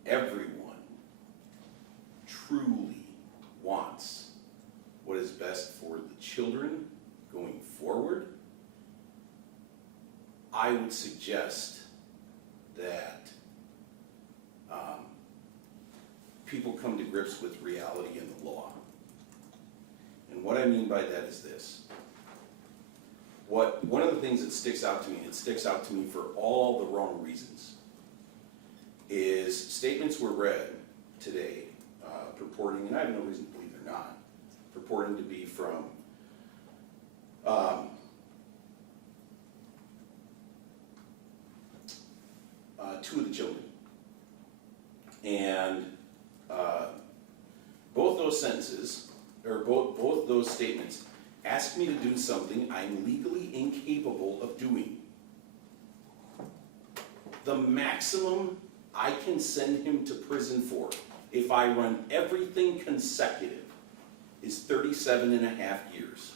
everyone truly wants what is best for the children going forward, I would suggest that people come to grips with reality and the law. And what I mean by that is this. One of the things that sticks out to me, and it sticks out to me for all the wrong reasons, is statements were read today purporting, and I have no reason to believe they're not, purporting to be from two of the children. And both those sentences, or both those statements, ask me to do something I'm legally incapable of doing. The maximum I can send him to prison for, if I run everything consecutive, is 37 and a half years.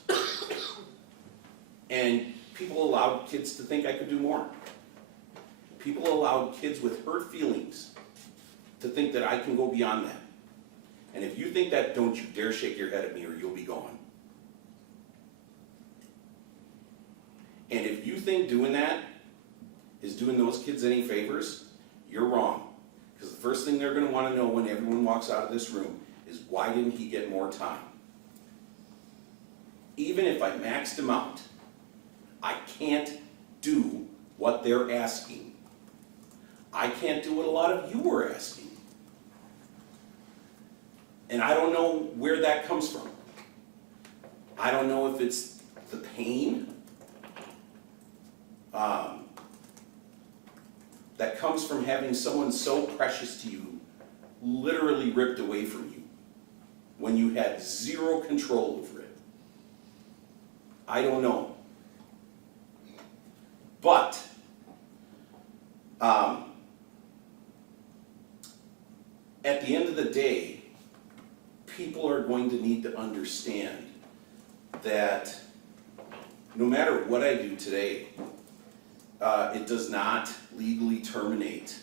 And people allowed kids to think I could do more. People allowed kids with hurt feelings to think that I can go beyond that. And if you think that, don't you dare shake your head at me or you'll be gone. And if you think doing that is doing those kids any favors, you're wrong. Because the first thing they're going to want to know when everyone walks out of this room is, why didn't he get more time? Even if I maxed him out, I can't do what they're asking. I can't do what a lot of you were asking. And I don't know where that comes from. I don't know if it's the pain that comes from having someone so precious to you literally ripped away from you when you had zero control over it. I don't know. But at the end of the day, people are going to need to understand that no matter what I do today, it does not legally terminate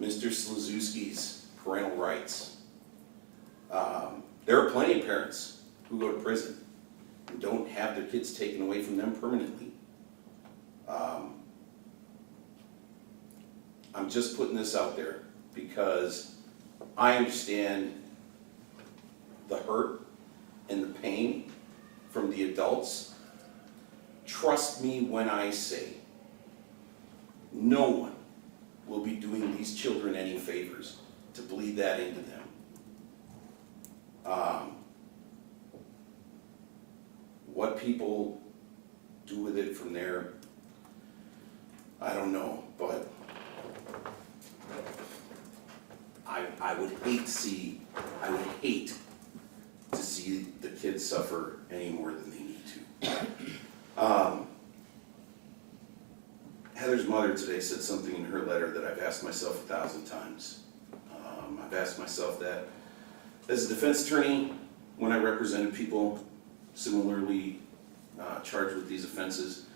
Mr. Slezewski's parental rights. There are plenty of parents who go to prison and don't have their kids taken away from them permanently. I'm just putting this out there because I understand the hurt and the pain from the adults. Trust me when I say, no one will be doing these children any favors to bleed that into them. What people do with it from there, I don't know, but I would hate to see the kids suffer any more than they need to. Heather's mother today said something in her letter that I've asked myself 1,000 times. I've asked myself that as a defense attorney, when I represented people similarly charged with these offenses,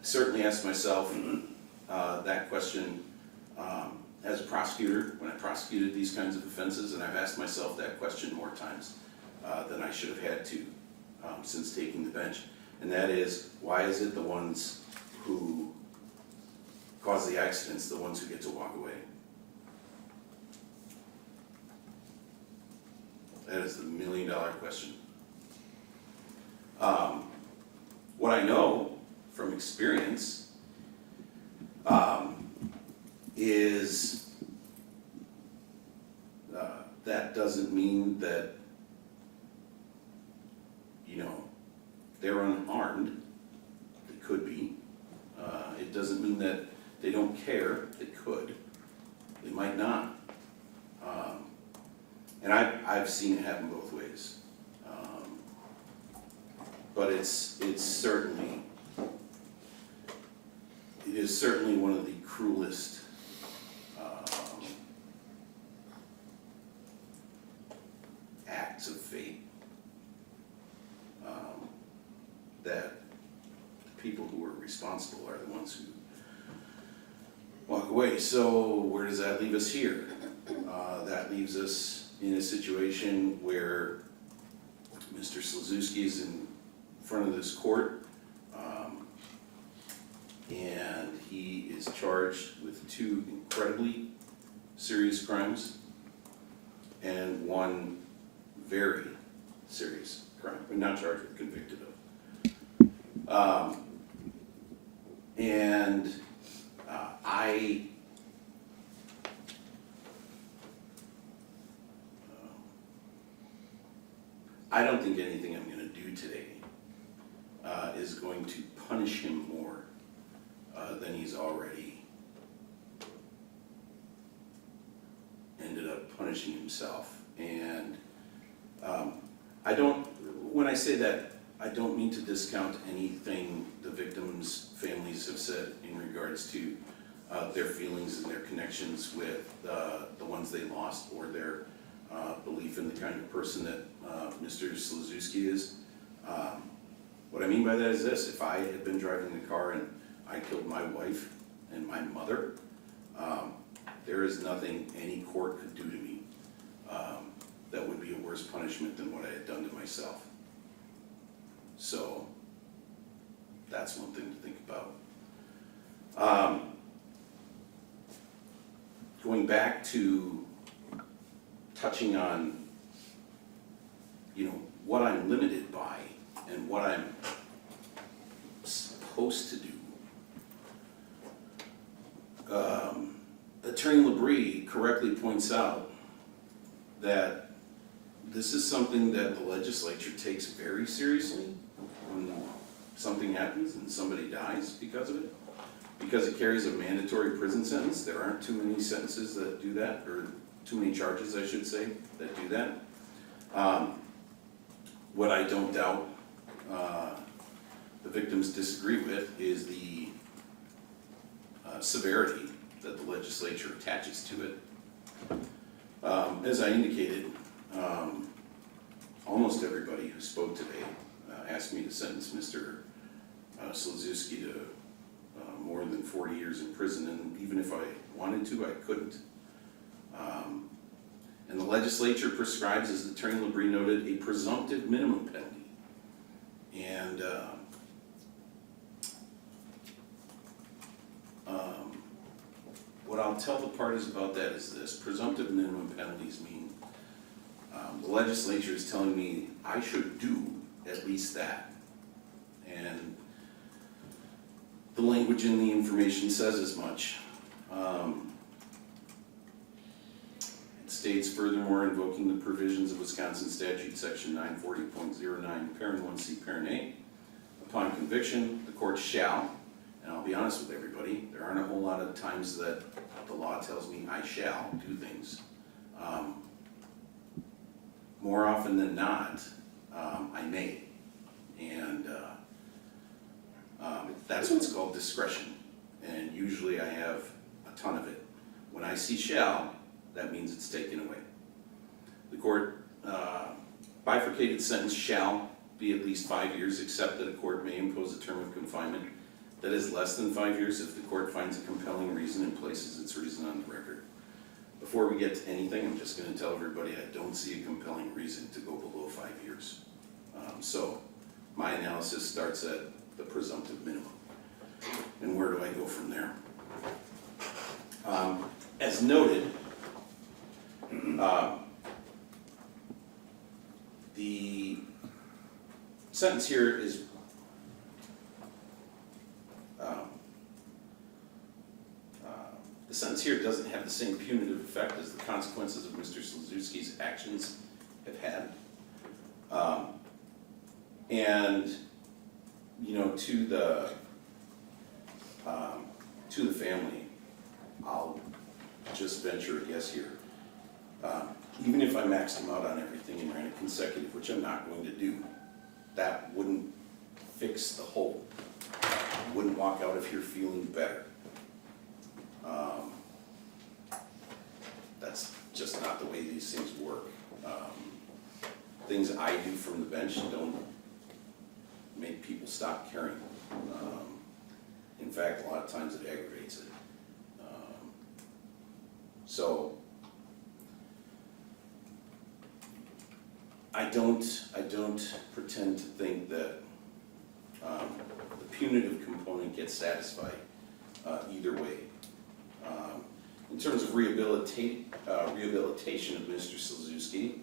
I certainly asked myself that question as a prosecutor when I prosecuted these kinds of offenses, and I've asked myself that question more times than I should have had to since taking the bench. And that is, why is it the ones who cause the accidents the ones who get to walk away? That is the million-dollar question. What I know from experience is that doesn't mean that, they're unarmed. They could be. It doesn't mean that they don't care. They could. They might not. And I've seen it happen both ways. But it is certainly one of the cruelest acts of fate that the people who are responsible are the ones who walk away. So where does that leave us here? That leaves us in a situation where Mr. Slezewski is in front of this court, and he is charged with 2 incredibly serious crimes and 1 very serious crime. We're not charged with, convicted of. I don't think anything I'm going to do today is going to punish him more than he's already ended up punishing himself. And when I say that, I don't mean to discount anything the victims' families have said in regards to their feelings and their connections with the ones they lost, or their belief in the kind of person that Mr. Slezewski is. What I mean by that is this: if I had been driving the car and I killed my wife and my mother, there is nothing any court could do to me that would be a worse punishment than what I had done to myself. So that's one thing to think about. Going back to touching on, what I'm limited by and what I'm supposed to do. Attorney Labrie correctly points out that this is something that the legislature takes very seriously when something happens and somebody dies because of it. Because it carries a mandatory prison sentence, there aren't too many sentences that do that, or too many charges, I should say, that do that. What I don't doubt the victims disagree with is the severity that the legislature attaches to it. As I indicated, almost everybody who spoke today asked me to sentence Mr. Slezewski to more than 40 years in prison, and even if I wanted to, I couldn't. And the legislature prescribes, as Attorney Labrie noted, a presumptive minimum penalty. And what I'll tell the parties about that is this: presumptive minimum penalties mean the legislature is telling me I should do at least that. And the language in the information says as much. It states, furthermore, invoking the provisions of Wisconsin Statute Section 940.09, Parent 1C, Parent A, upon conviction, the court shall, and I'll be honest with everybody, there aren't a whole lot of times that the law tells me I shall do things. More often than not, I may. And that's what's called discretion. And usually I have a ton of it. When I see shall, that means it's taken away. The court bifurcated sentence shall be at least 5 years, except that a court may impose a term of confinement that is less than 5 years if the court finds a compelling reason and places its reason on the record. Before we get to anything, I'm just going to tell everybody I don't see a compelling reason to go below 5 years. So my analysis starts at the presumptive minimum. And where do I go from there? As noted, the sentence here is the sentence here doesn't have the same punitive effect as the consequences of Mr. Slezewski's actions have had. And to the family, I'll just venture a guess here. Even if I maxed him out on everything and ran a consecutive, which I'm not going to do, that wouldn't fix the hole. You wouldn't walk out of here feeling better. That's just not the way these things work. Things I do from the bench don't make people stop caring. In fact, a lot of times it aggravates it. So I don't pretend to think that the punitive component gets satisfied either way. In terms of rehabilitation of Mr. Slezewski,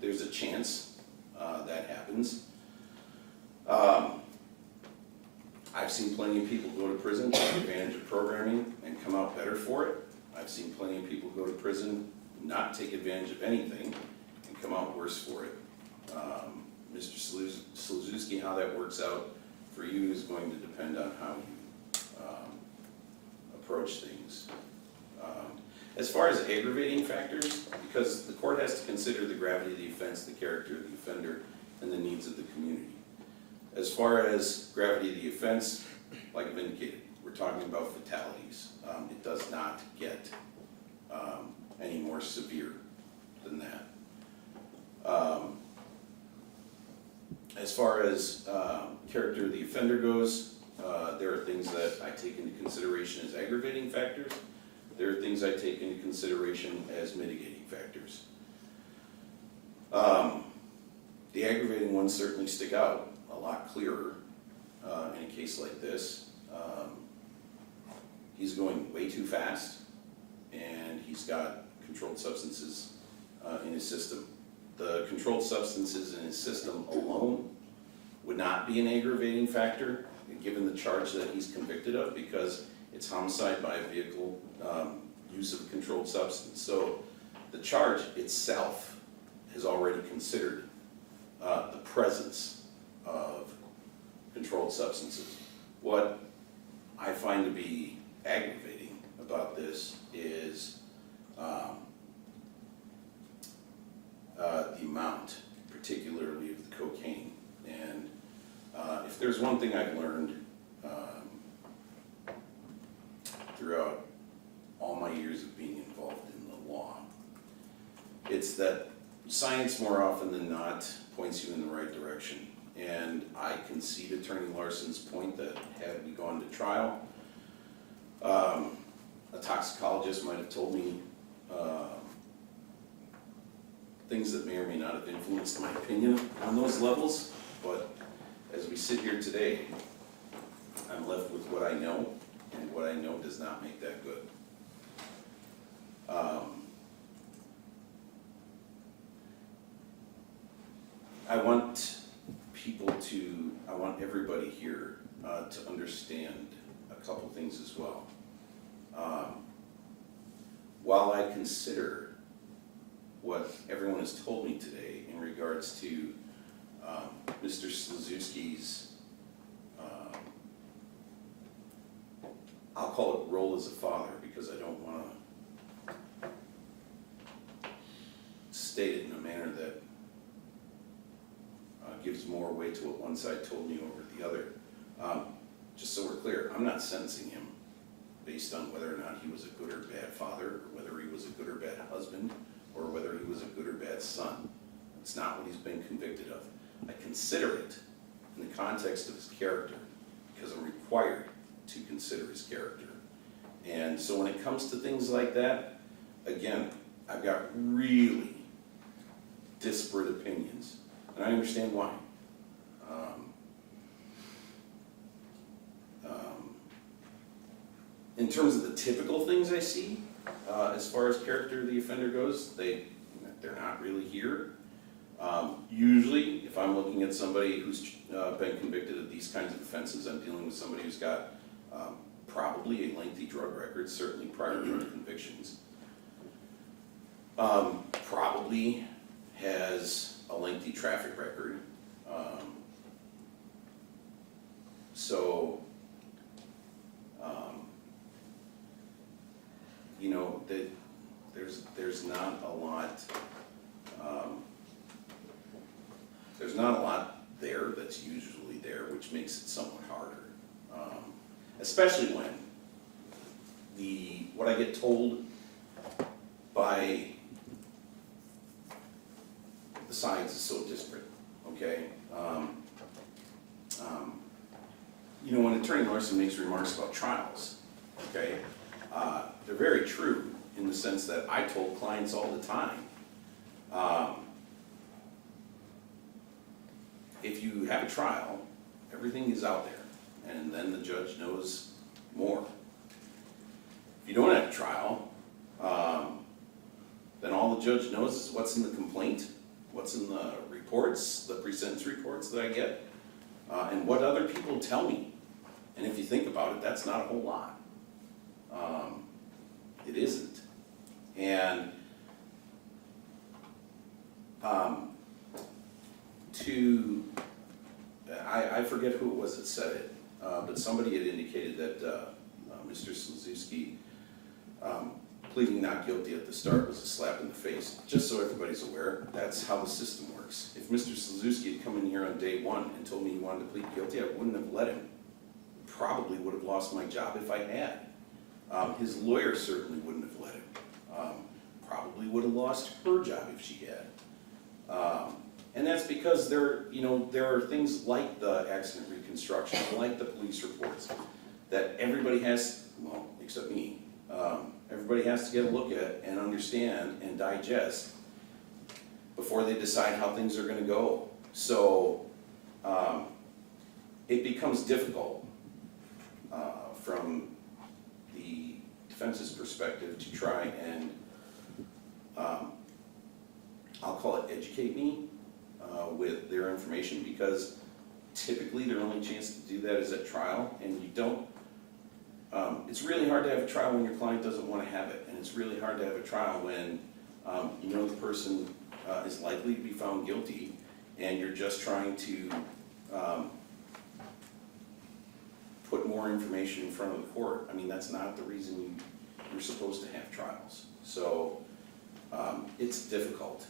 there's a chance that happens. I've seen plenty of people go to prison, take advantage of programming, and come out better for it. I've seen plenty of people go to prison, not take advantage of anything, and come out worse for it. Mr. Slezewski, how that works out for you is going to depend on how you approach things. As far as aggravating factors, because the court has to consider the gravity of the offense, the character of the offender, and the needs of the community. As far as gravity of the offense, like I've indicated, we're talking about fatalities. It does not get any more severe than that. As far as character of the offender goes, there are things that I take into consideration as aggravating factors. There are things I take into consideration as mitigating factors. The aggravating ones certainly stick out a lot clearer in a case like this. He's going way too fast, and he's got controlled substances in his system. The controlled substances in his system alone would not be an aggravating factor, given the charge that he's convicted of, because it's homicide by vehicle, use of a controlled substance. So the charge itself has already considered the presence of controlled substances. What I find to be aggravating about this is the amount, particularly of the cocaine. And if there's one thing I've learned throughout all my years of being involved in the law, it's that science more often than not points you in the right direction. And I concede Attorney Larson's point that had we gone to trial, a toxicologist might have told me things that may or may not have influenced my opinion on those levels. But as we sit here today, I'm left with what I know, and what I know does not make that good. I want everybody here to understand a couple things as well. While I consider what everyone has told me today in regards to Mr. Slezewski's, I'll call it role as a father, because I don't want to state it in a manner that gives more weight to what one side told me over the other. Just so we're clear, I'm not sentencing him based on whether or not he was a good or bad father, or whether he was a good or bad husband, or whether he was a good or bad son. That's not what he's been convicted of. I consider it in the context of his character, because I'm required to consider his character. And so when it comes to things like that, again, I've got really disparate opinions, and I understand why. In terms of the typical things I see, as far as character of the offender goes, they're not really here. Usually, if I'm looking at somebody who's been convicted of these kinds of offenses, I'm dealing with somebody who's got probably a lengthy drug record, certainly prior drug convictions. Probably has a lengthy traffic record. You know, that there's not a lot. There's not a lot there that's usually there, which makes it somewhat harder. Especially when what I get told by the sides is so disparate, okay? You know, when Attorney Larson makes remarks about trials, okay, they're very true in the sense that I told clients all the time, if you have a trial, everything is out there, and then the judge knows more. If you don't have a trial, then all the judge knows is what's in the complaint, what's in the reports, the pre-sentence reports that I get, and what other people tell me. And if you think about it, that's not a whole lot. It isn't. And I forget who it was that said it, but somebody had indicated that Mr. Slezewski pleading not guilty at the start was a slap in the face. Just so everybody's aware, that's how the system works. If Mr. Slezewski had come in here on day one and told me he wanted to plead guilty, I wouldn't have let him. probably would have lost my job if I had. His lawyer certainly wouldn't have let him. Probably would have lost her job if she had. And that's because there are things like the accident reconstruction, like the police reports, that everybody has, well, except me, everybody has to get a look at and understand and digest before they decide how things are gonna go. So, it becomes difficult, from the defense's perspective to try and, I'll call it educate me, with their information, because typically their only chance to do that is at trial, and you don't, it's really hard to have a trial when your client doesn't want to have it, and it's really hard to have a trial when you know the person is likely to be found guilty, and you're just trying to put more information in front of the court. I mean, that's not the reason you're supposed to have trials. So it's difficult.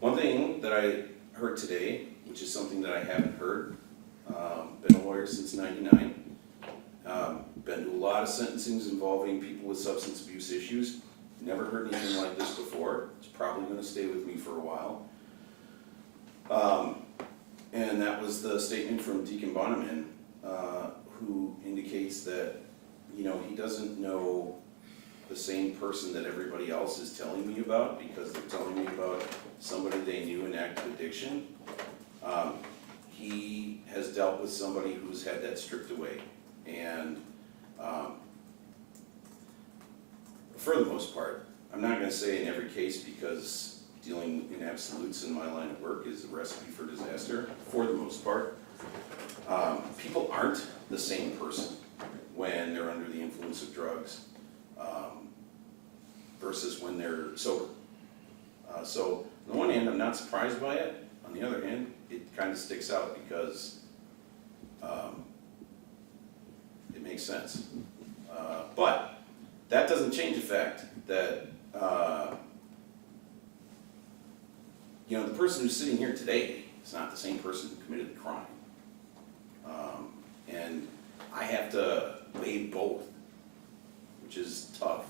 One thing that I heard today, which is something that I haven't heard, been a lawyer since '99, been to a lot of sentencings involving people with substance abuse issues, never heard anything like this before. It's probably going to stay with me for a while. And that was the statement from Deacon Bonneman, who indicates that, he doesn't know the same person that everybody else is telling me about, because they're telling me about somebody they knew in active addiction. He has dealt with somebody who's had that stripped away. And for the most part, I'm not going to say in every case, because dealing in absolutes in my line of work is a recipe for disaster. For the most part, people aren't the same person when they're under the influence of drugs versus when they're sober. So on the one hand, I'm not surprised by it. On the other hand, it kind of sticks out because it makes sense. But that doesn't change the fact that the person who's sitting here today is not the same person who committed the crime. And I have to weigh both, which is tough.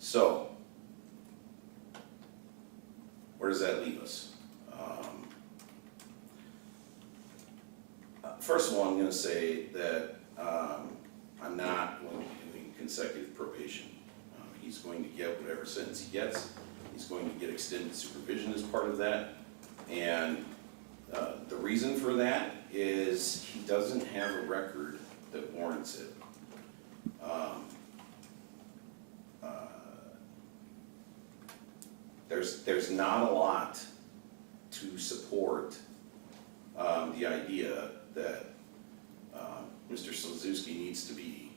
So, where does that leave us? First of all, I'm going to say that I'm not going to be doing consecutive probation. He's going to get whatever sentence he gets. He's going to get extended supervision as part of that. And the reason for that is he doesn't have a record that warrants it. There's not a lot to support the idea that Mr. Slezewski needs to be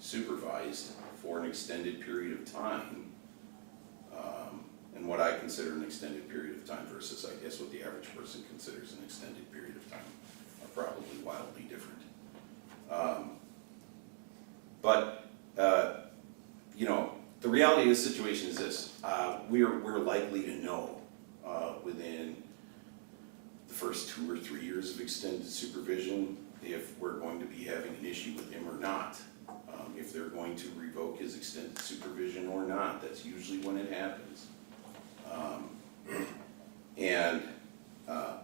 supervised for an extended period of time, and what I consider an extended period of time versus, I guess, what the average person considers an extended period of time are probably wildly different. The reality of the situation is this: we're likely to know within the first 2 or 3 years of extended supervision if we're going to be having an issue with him or not. If they're going to revoke his extended supervision or not. That's usually when it happens.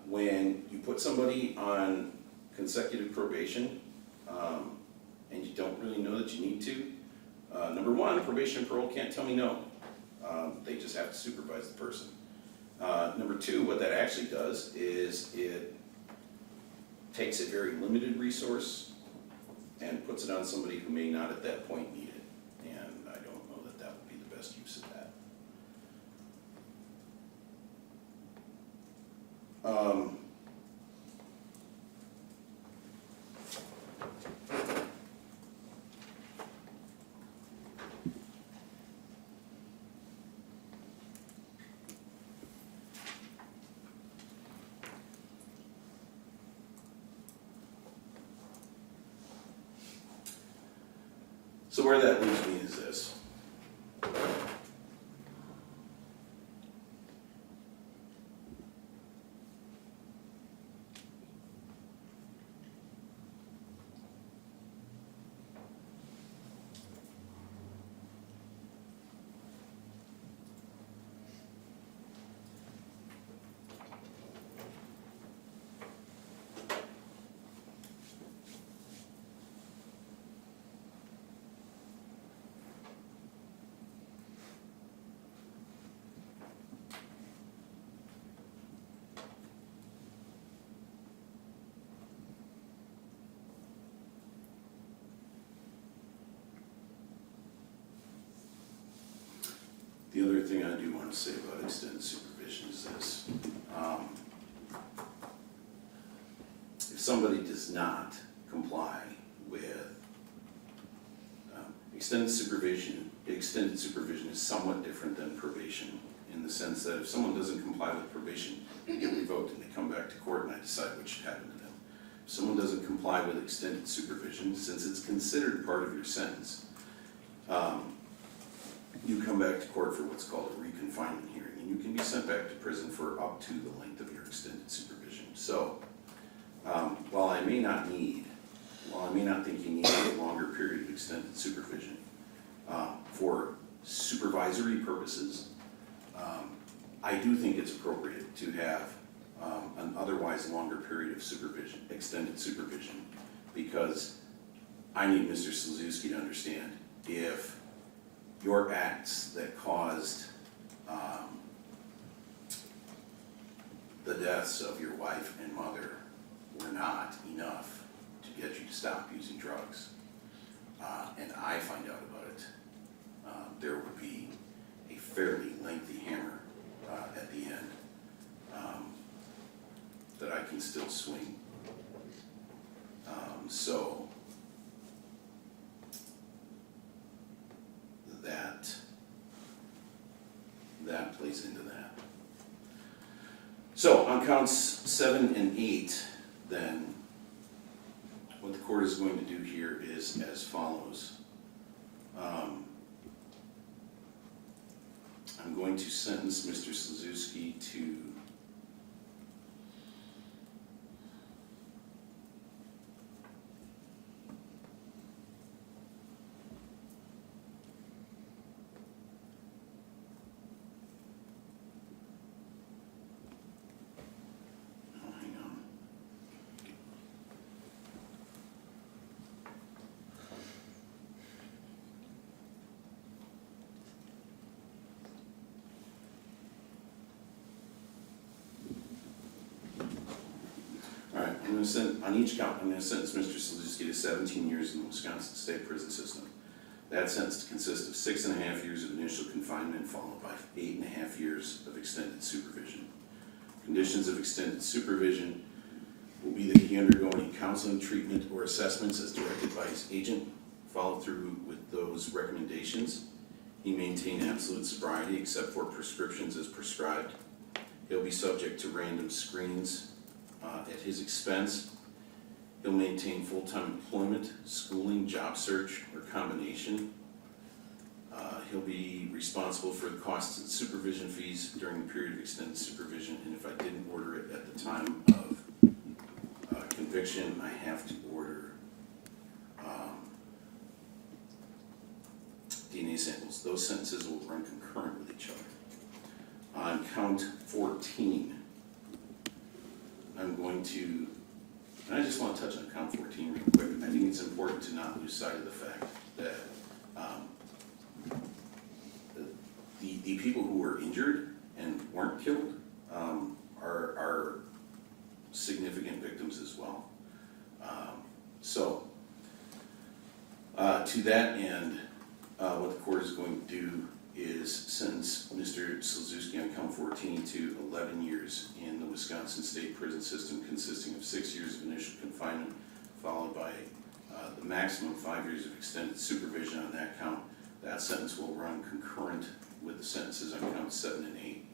When you put somebody on consecutive probation and you don't really know that you need to, number one, probation and parole can't tell me no. They just have to supervise the person. Number two, what that actually does is it takes a very limited resource and puts it on somebody who may not at that point need it. And I don't know that that would be the best use of that. So where that leaves me is this. want to say about extended supervision is this. If somebody does not comply with extended supervision is somewhat different than probation in the sense that if someone doesn't comply with probation, they get revoked and they come back to court and I decide what should happen to them. If someone doesn't comply with extended supervision, since it's considered part of your sentence, you come back to court for what's called a reconfinement hearing, and you can be sent back to prison for up to the length of your extended supervision. So, while I may not think you need a longer period of extended supervision, for supervisory purposes, I do think it's appropriate to have an otherwise longer period of supervision, extended supervision, because I need Mr. Slezewski to understand if your acts that caused the deaths of your wife and mother were not enough to get you to stop using drugs, and I find out about it, there would be a fairly lengthy hammer at the end that I can still swing. So that plays into that. So on counts 7 and 8, then, what the court is going to do here is as follows. I'm going to sentence Mr. Slezewski to on each count, I'm going to sentence Mr. Slezewski to 17 years in the Wisconsin State Prison System. That sentence consists of 6.5 years of initial confinement, followed by 8.5 years of extended supervision. Conditions of extended supervision will be that he undergo any counseling, treatment, or assessments as directed by his agent, follow through with those recommendations. He maintain absolute sobriety except for prescriptions as prescribed. He'll be subject to random screens at his expense. He'll maintain full-time employment, schooling, job search, or combination. He'll be responsible for the costs and supervision fees during the period of extended supervision, and if I didn't order it at the time of conviction, I have to order DNA samples. Those sentences will run concurrent with each other. On count 14, I'm going to, and I just want to touch on count 14 real quick. I think it's important to not lose sight of the fact that the people who were injured and weren't killed are significant victims as well. To that end, what the court is going to do is sentence Mr. Slezewski on count 14 to 11 years in the Wisconsin State Prison System, consisting of 6 years of initial confinement, followed by the maximum 5 years of extended supervision on that count. That sentence will run concurrent with the sentences on counts 7 and 8.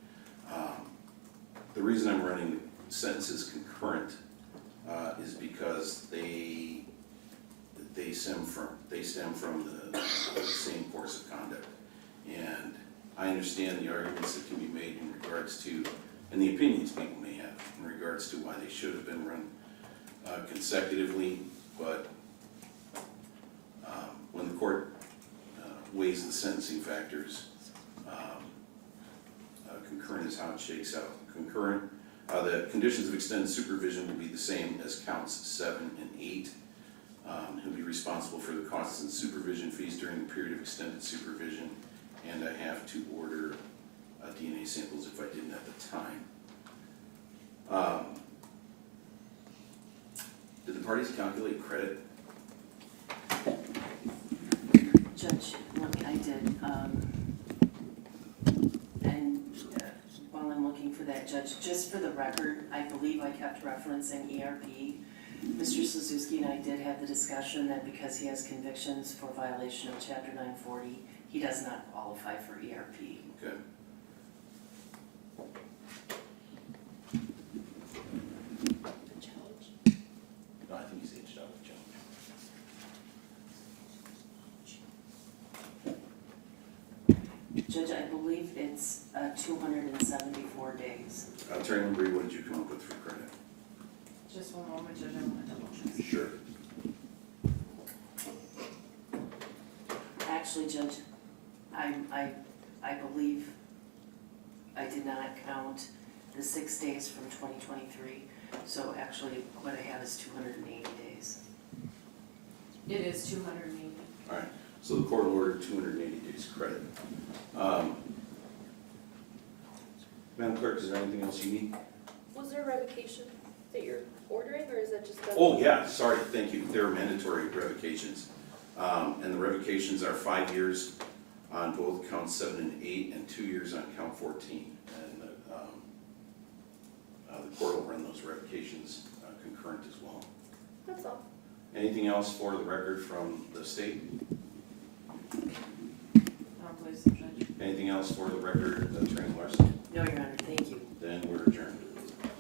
The reason I'm running sentences concurrent is because they stem from the same course of conduct. And I understand the arguments that can be made in regards to, and the opinions people may have in regards to why they should have been run consecutively, but when the court weighs the sentencing factors, concurrent is how it shakes out. Concurrent, the conditions of extended supervision will be the same as counts 7 and 8. He'll be responsible for the costs and supervision fees during the period of extended supervision, and I have to order DNA samples if I didn't at the time. Did the parties calculate credit? Judge, I did, and Judge, just for the record, I believe I kept referencing ERP. Mr. Slezewski and I did have the discussion that because he has convictions for violation of Chapter 940, he does not qualify for ERP. Okay. No, I think he's aged out of challenge. Judge, I believe it's 274 days. Attorney Embry, what did you come up with for credit? Just one moment, Judge, I want to double check. Sure. Actually, Judge, I believe I did not count the 6 days from 2023, so actually what I have is 280 days. It is 280. All right, so the court ordered 280 days credit. Madam Clerk, is there anything else you need? Was there a revocation that you're ordering, or is that just a? Oh, yeah, sorry, thank you. There are mandatory revocations. And the revocations are 5 years on both counts 7 and 8, and 2 years on count 14. And the court will run those revocations concurrent as well. That's all. Anything else for the record from the state? Please, Judge. Anything else for the record, Attorney Larson? No, Your Honor.